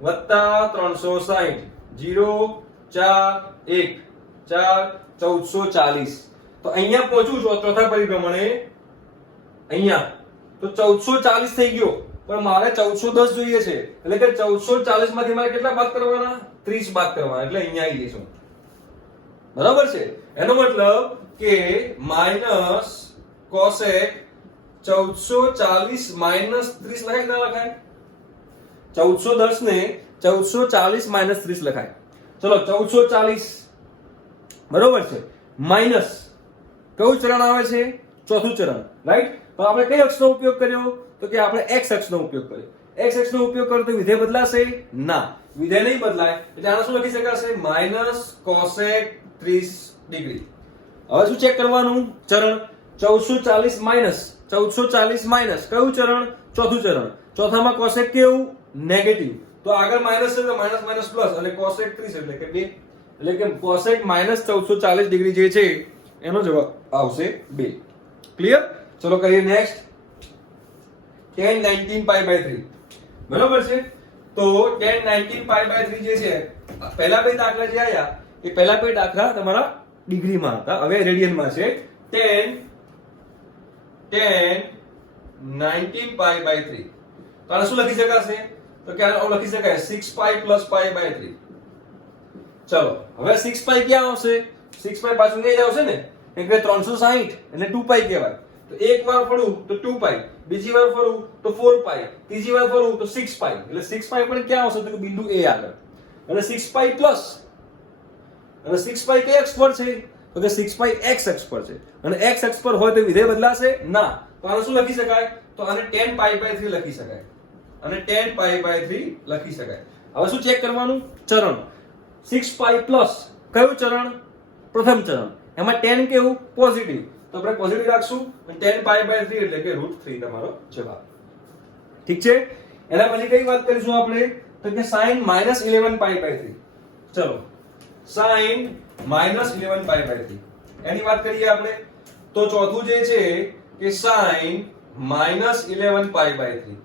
વત્તા 360. 0 4 1 4 1440. તો અહીંયા પહોંચું છું ચોથા પરિભ્રમણે, અહીંયા તો 1440 થઈ ગયો, પણ મારે 1410 જોઈએ છે. એટલે કે 1440 માંથી મારે કેટલા બાદ કરવાના? 30 બાદ કરવાના. એટલે અહીંયા આવી જઈશું, બરાબર છે? એનો મતલબ કે માઈનસ cosec 1440 માઈનસ 30 લખાય કે ના લખાય? 1410 ને 1440 માઈનસ 30 લખાય. ચલો 1440, બરોબર છે? માઈનસ કયું ચરણ આવે છે? ચોથું ચરણ, રાઈટ? તો આપણે કઈ અક્ષનો ઉપયોગ કર્યો? તો કે આપણે x અક્ષનો ઉપયોગ કર્યો. x અક્ષનો ઉપયોગ કરો તો વિધેય બદલાશે? ના, વિધેય નહીં બદલાય. એટલે આને શું લખી શકાશે? Minus cosec 30 degree. હવે શું ચેક કરવાનું? ચરણ. 1440 માઈનસ 1440 માઈનસ કયું ચરણ? ચોથું ચરણ. ચોથામાં cosec કેવું? નેગેટિવ. તો આગળ માઈનસ છે તો માઈનસ માઈનસ પ્લસ, એટલે cosec 30 એટલે કે 2. એટલે કે cosec માઈનસ 1440 ડિગ્રી જે છે એનો જવાબ આવશે 2. ક્લિયર? ચલો કરીએ નેક્સ્ટ. tan 19π/3, બરોબર છે? તો tan 19π/3 જે છે, પહેલા બે દાખલા જે આયા એ પહેલા બે દાખલા તમારા ડિગ્રીમાં હતા, હવે રેડિયનમાં છે. tan 19π/3. તો આને શું લખી શકાશે? તો કે આને લખી શકાય 6π + π/3. ચલો હવે 6π ક્યાં આવશે? 6 પાઈ પાછું નહીં જ આવશે ને, એટલે 360 એટલે 2 પાઈ કહેવાય. તો એક વાર ફરું તો 2 પાઈ, બીજી વાર ફરું તો 4 પાઈ, ત્રીજી વાર ફરું તો 6 પાઈ. એટલે 6 પાઈ પણ ક્યાં આવશે? તો બિંદુ A આગળ. અને 6 પાઈ પ્લસ, અને 6 પાઈ કઈ અક્ષ પર છે? તો કે 6 પાઈ x અક્ષ પર છે. અને x અક્ષ પર હોય તો વિધેય બદલાશે ના. તો આને શું લખી શકાય? તો આને tan પાઈ બાય 3 લખી શકાય. અને tan પાઈ બાય 3 લખી શકાય. હવે શું ચેક કરવાનું? ચરણ. 6 પાઈ પ્લસ કયું ચરણ? પ્રથમ ચરણ. એમાં tan કેવું? પોઝિટિવ. તો આપણે પોઝિટિવ રાખશું અને tan પાઈ બાય 3 એટલે કે √3 તમારો જવાબ. ઠીક છે. એના પછી કઈ વાત કરીશું આપણે? તો કે sin -11 પાઈ બાય 3. ચલો sin -11 પાઈ બાય 3 એની વાત કરીએ આપણે. તો ચોથું જે છે કે sin -11 પાઈ બાય 3.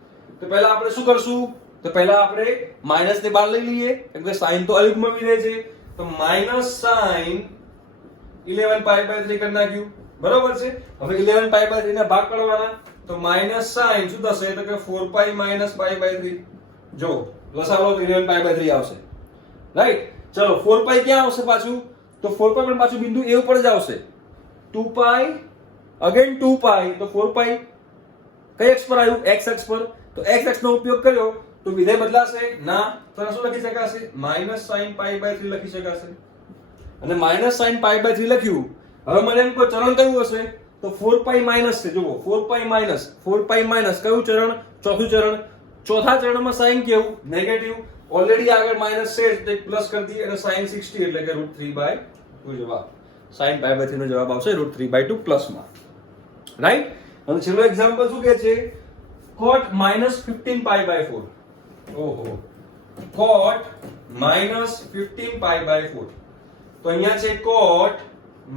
તો પહેલા આપણે શું કરશું? તો પહેલા આપણે માઈનસ ને બહાર લઈ લઈએ, કેમ કે sin તો અયુગ્મ વિધેય છે. તો -sin 11 પાઈ બાય 3 કરી નાખ્યું. બરોબર છે. હવે 11 પાઈ બાય 3 ના ભાગ પાડવાના. તો -sin શું થશે? તો કે 4 પાઈ - પાઈ બાય 3. જો લસાઅ લો તો 11 પાઈ બાય 3 આવશે. રાઈટ. ચલો 4 પાઈ ક્યાં આવશે પાછું? તો 4 પાઈ પણ પાછું બિંદુ A ઉપર જ આવશે. 2 પાઈ અગેન 2 પાઈ. તો 4 પાઈ કઈ અક્ષ પર આવ્યું? x અક્ષ પર. તો x અક્ષ નો ઉપયોગ કર્યો તો વિધેય બદલાશે ના. તો શું લખી શકાશે? -sin પાઈ બાય 3 લખી શકાશે. અને -sin પાઈ બાય 3 લખ્યું. હવે મને એમ કહો ચરણ કયું હશે? તો 4 પાઈ માઈનસ છે. જુઓ 4 પાઈ માઈનસ, 4 પાઈ માઈનસ કયું ચરણ? ચોથું ચરણ. ચોથા ચરણમાં sin કેવું? નેગેટિવ. ઓલરેડી આગળ માઈનસ છે તો એક પ્લસ કરી દઈએ અને sin 60 એટલે કે √3/2 જવાબ. sin પાઈ બાય 3 નો જવાબ આવશે √3/2 પ્લસમાં. રાઈટ. અને છેલ્લો એક્ઝામ્પલ શું કહે છે? cot -15 pi by 4. ઓહો, cot -15 પાઈ બાય 4. તો અહીંયા છે cot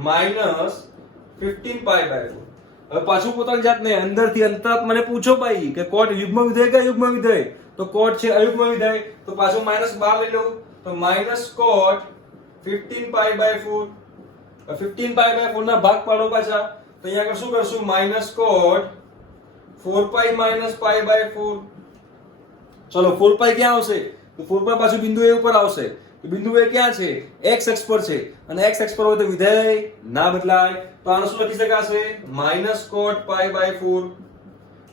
-15 પાઈ બાય 4. હવે પાછું પોતાની જાતને અંદરથી અંતરાત મને પૂછો ભાઈ કે cot યુગ્મ વિધેય કે અયુગ્મ વિધેય? તો cot છે અયુગ્મ વિધેય. તો પાછું માઈનસ બહાર લઈ લો. તો -cot 15 pi by 4. 15 pi by 4 ના ભાગ પાડો પાછા. તો અહીંયા આગળ શું કરશું? -cot 4 pi - pi by 4. ચલો 4 પાઈ ક્યાં આવશે? તો 4 પાઈ પાછું બિંદુ A ઉપર આવશે. તો બિંદુ A ક્યાં છે? x અક્ષ પર છે. અને x અક્ષ પર હોય તો વિધેય ના બદલાય. તો આનું શું લખી શકાશે? -cot pi by 4.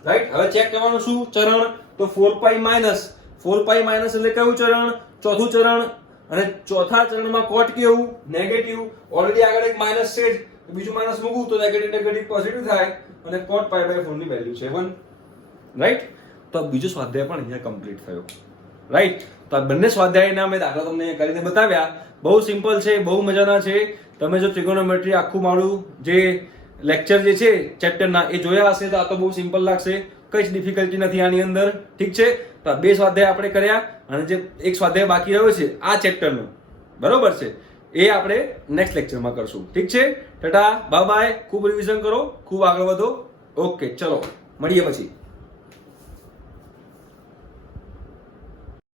રાઈટ. હવે ચેક કરવાનું શું? ચરણ. તો 4 પાઈ માઈનસ, 4 પાઈ માઈનસ એટલે કયું ચરણ? ચોથું ચરણ. અને ચોથા ચરણમાં cot કેવું? નેગેટિવ. ઓલરેડી આગળ એક માઈનસ છે, તો બીજું માઈનસ મૂકું તો નેગેટિવ પોઝિટિવ થાય. અને cot પાઈ બાય 4 ની વેલ્યુ છે 1. રાઈટ. તો બીજો સ્વાધ્યાય પણ અહીંયા કમ્પ્લીટ થયો. રાઈટ. તો આ બંને સ્વાધ્યાયના મેં દાખલા તમને કરીને બતાવ્યા. બહુ સિમ્પલ છે, બહુ મજાના છે. તમે જો ટ્રિગોનોમેટ્રી આખું મારું જે લેક્ચર જે છે ચેપ્ટરના એ જોયા હશે તો આ તો બહુ સિમ્પલ લાગશે. કઈ જ ડિફિકલ્ટી નથી આની અંદર. ઠીક છે. તો આ બે સ્વાધ્યાય આપણે કર્યા અને જે એક સ્વાધ્યાય બાકી રહ્યો છે આ ચેપ્ટરનો, બરોબર છે, એ આપણે નેક્સ્ટ લેક્ચરમાં કરશું. ઠીક છે. Tata, bye bye. ખૂબ રિવિઝન કરો, ખૂબ આગળ વધો. ઓકે, ચલો મળીએ પછી.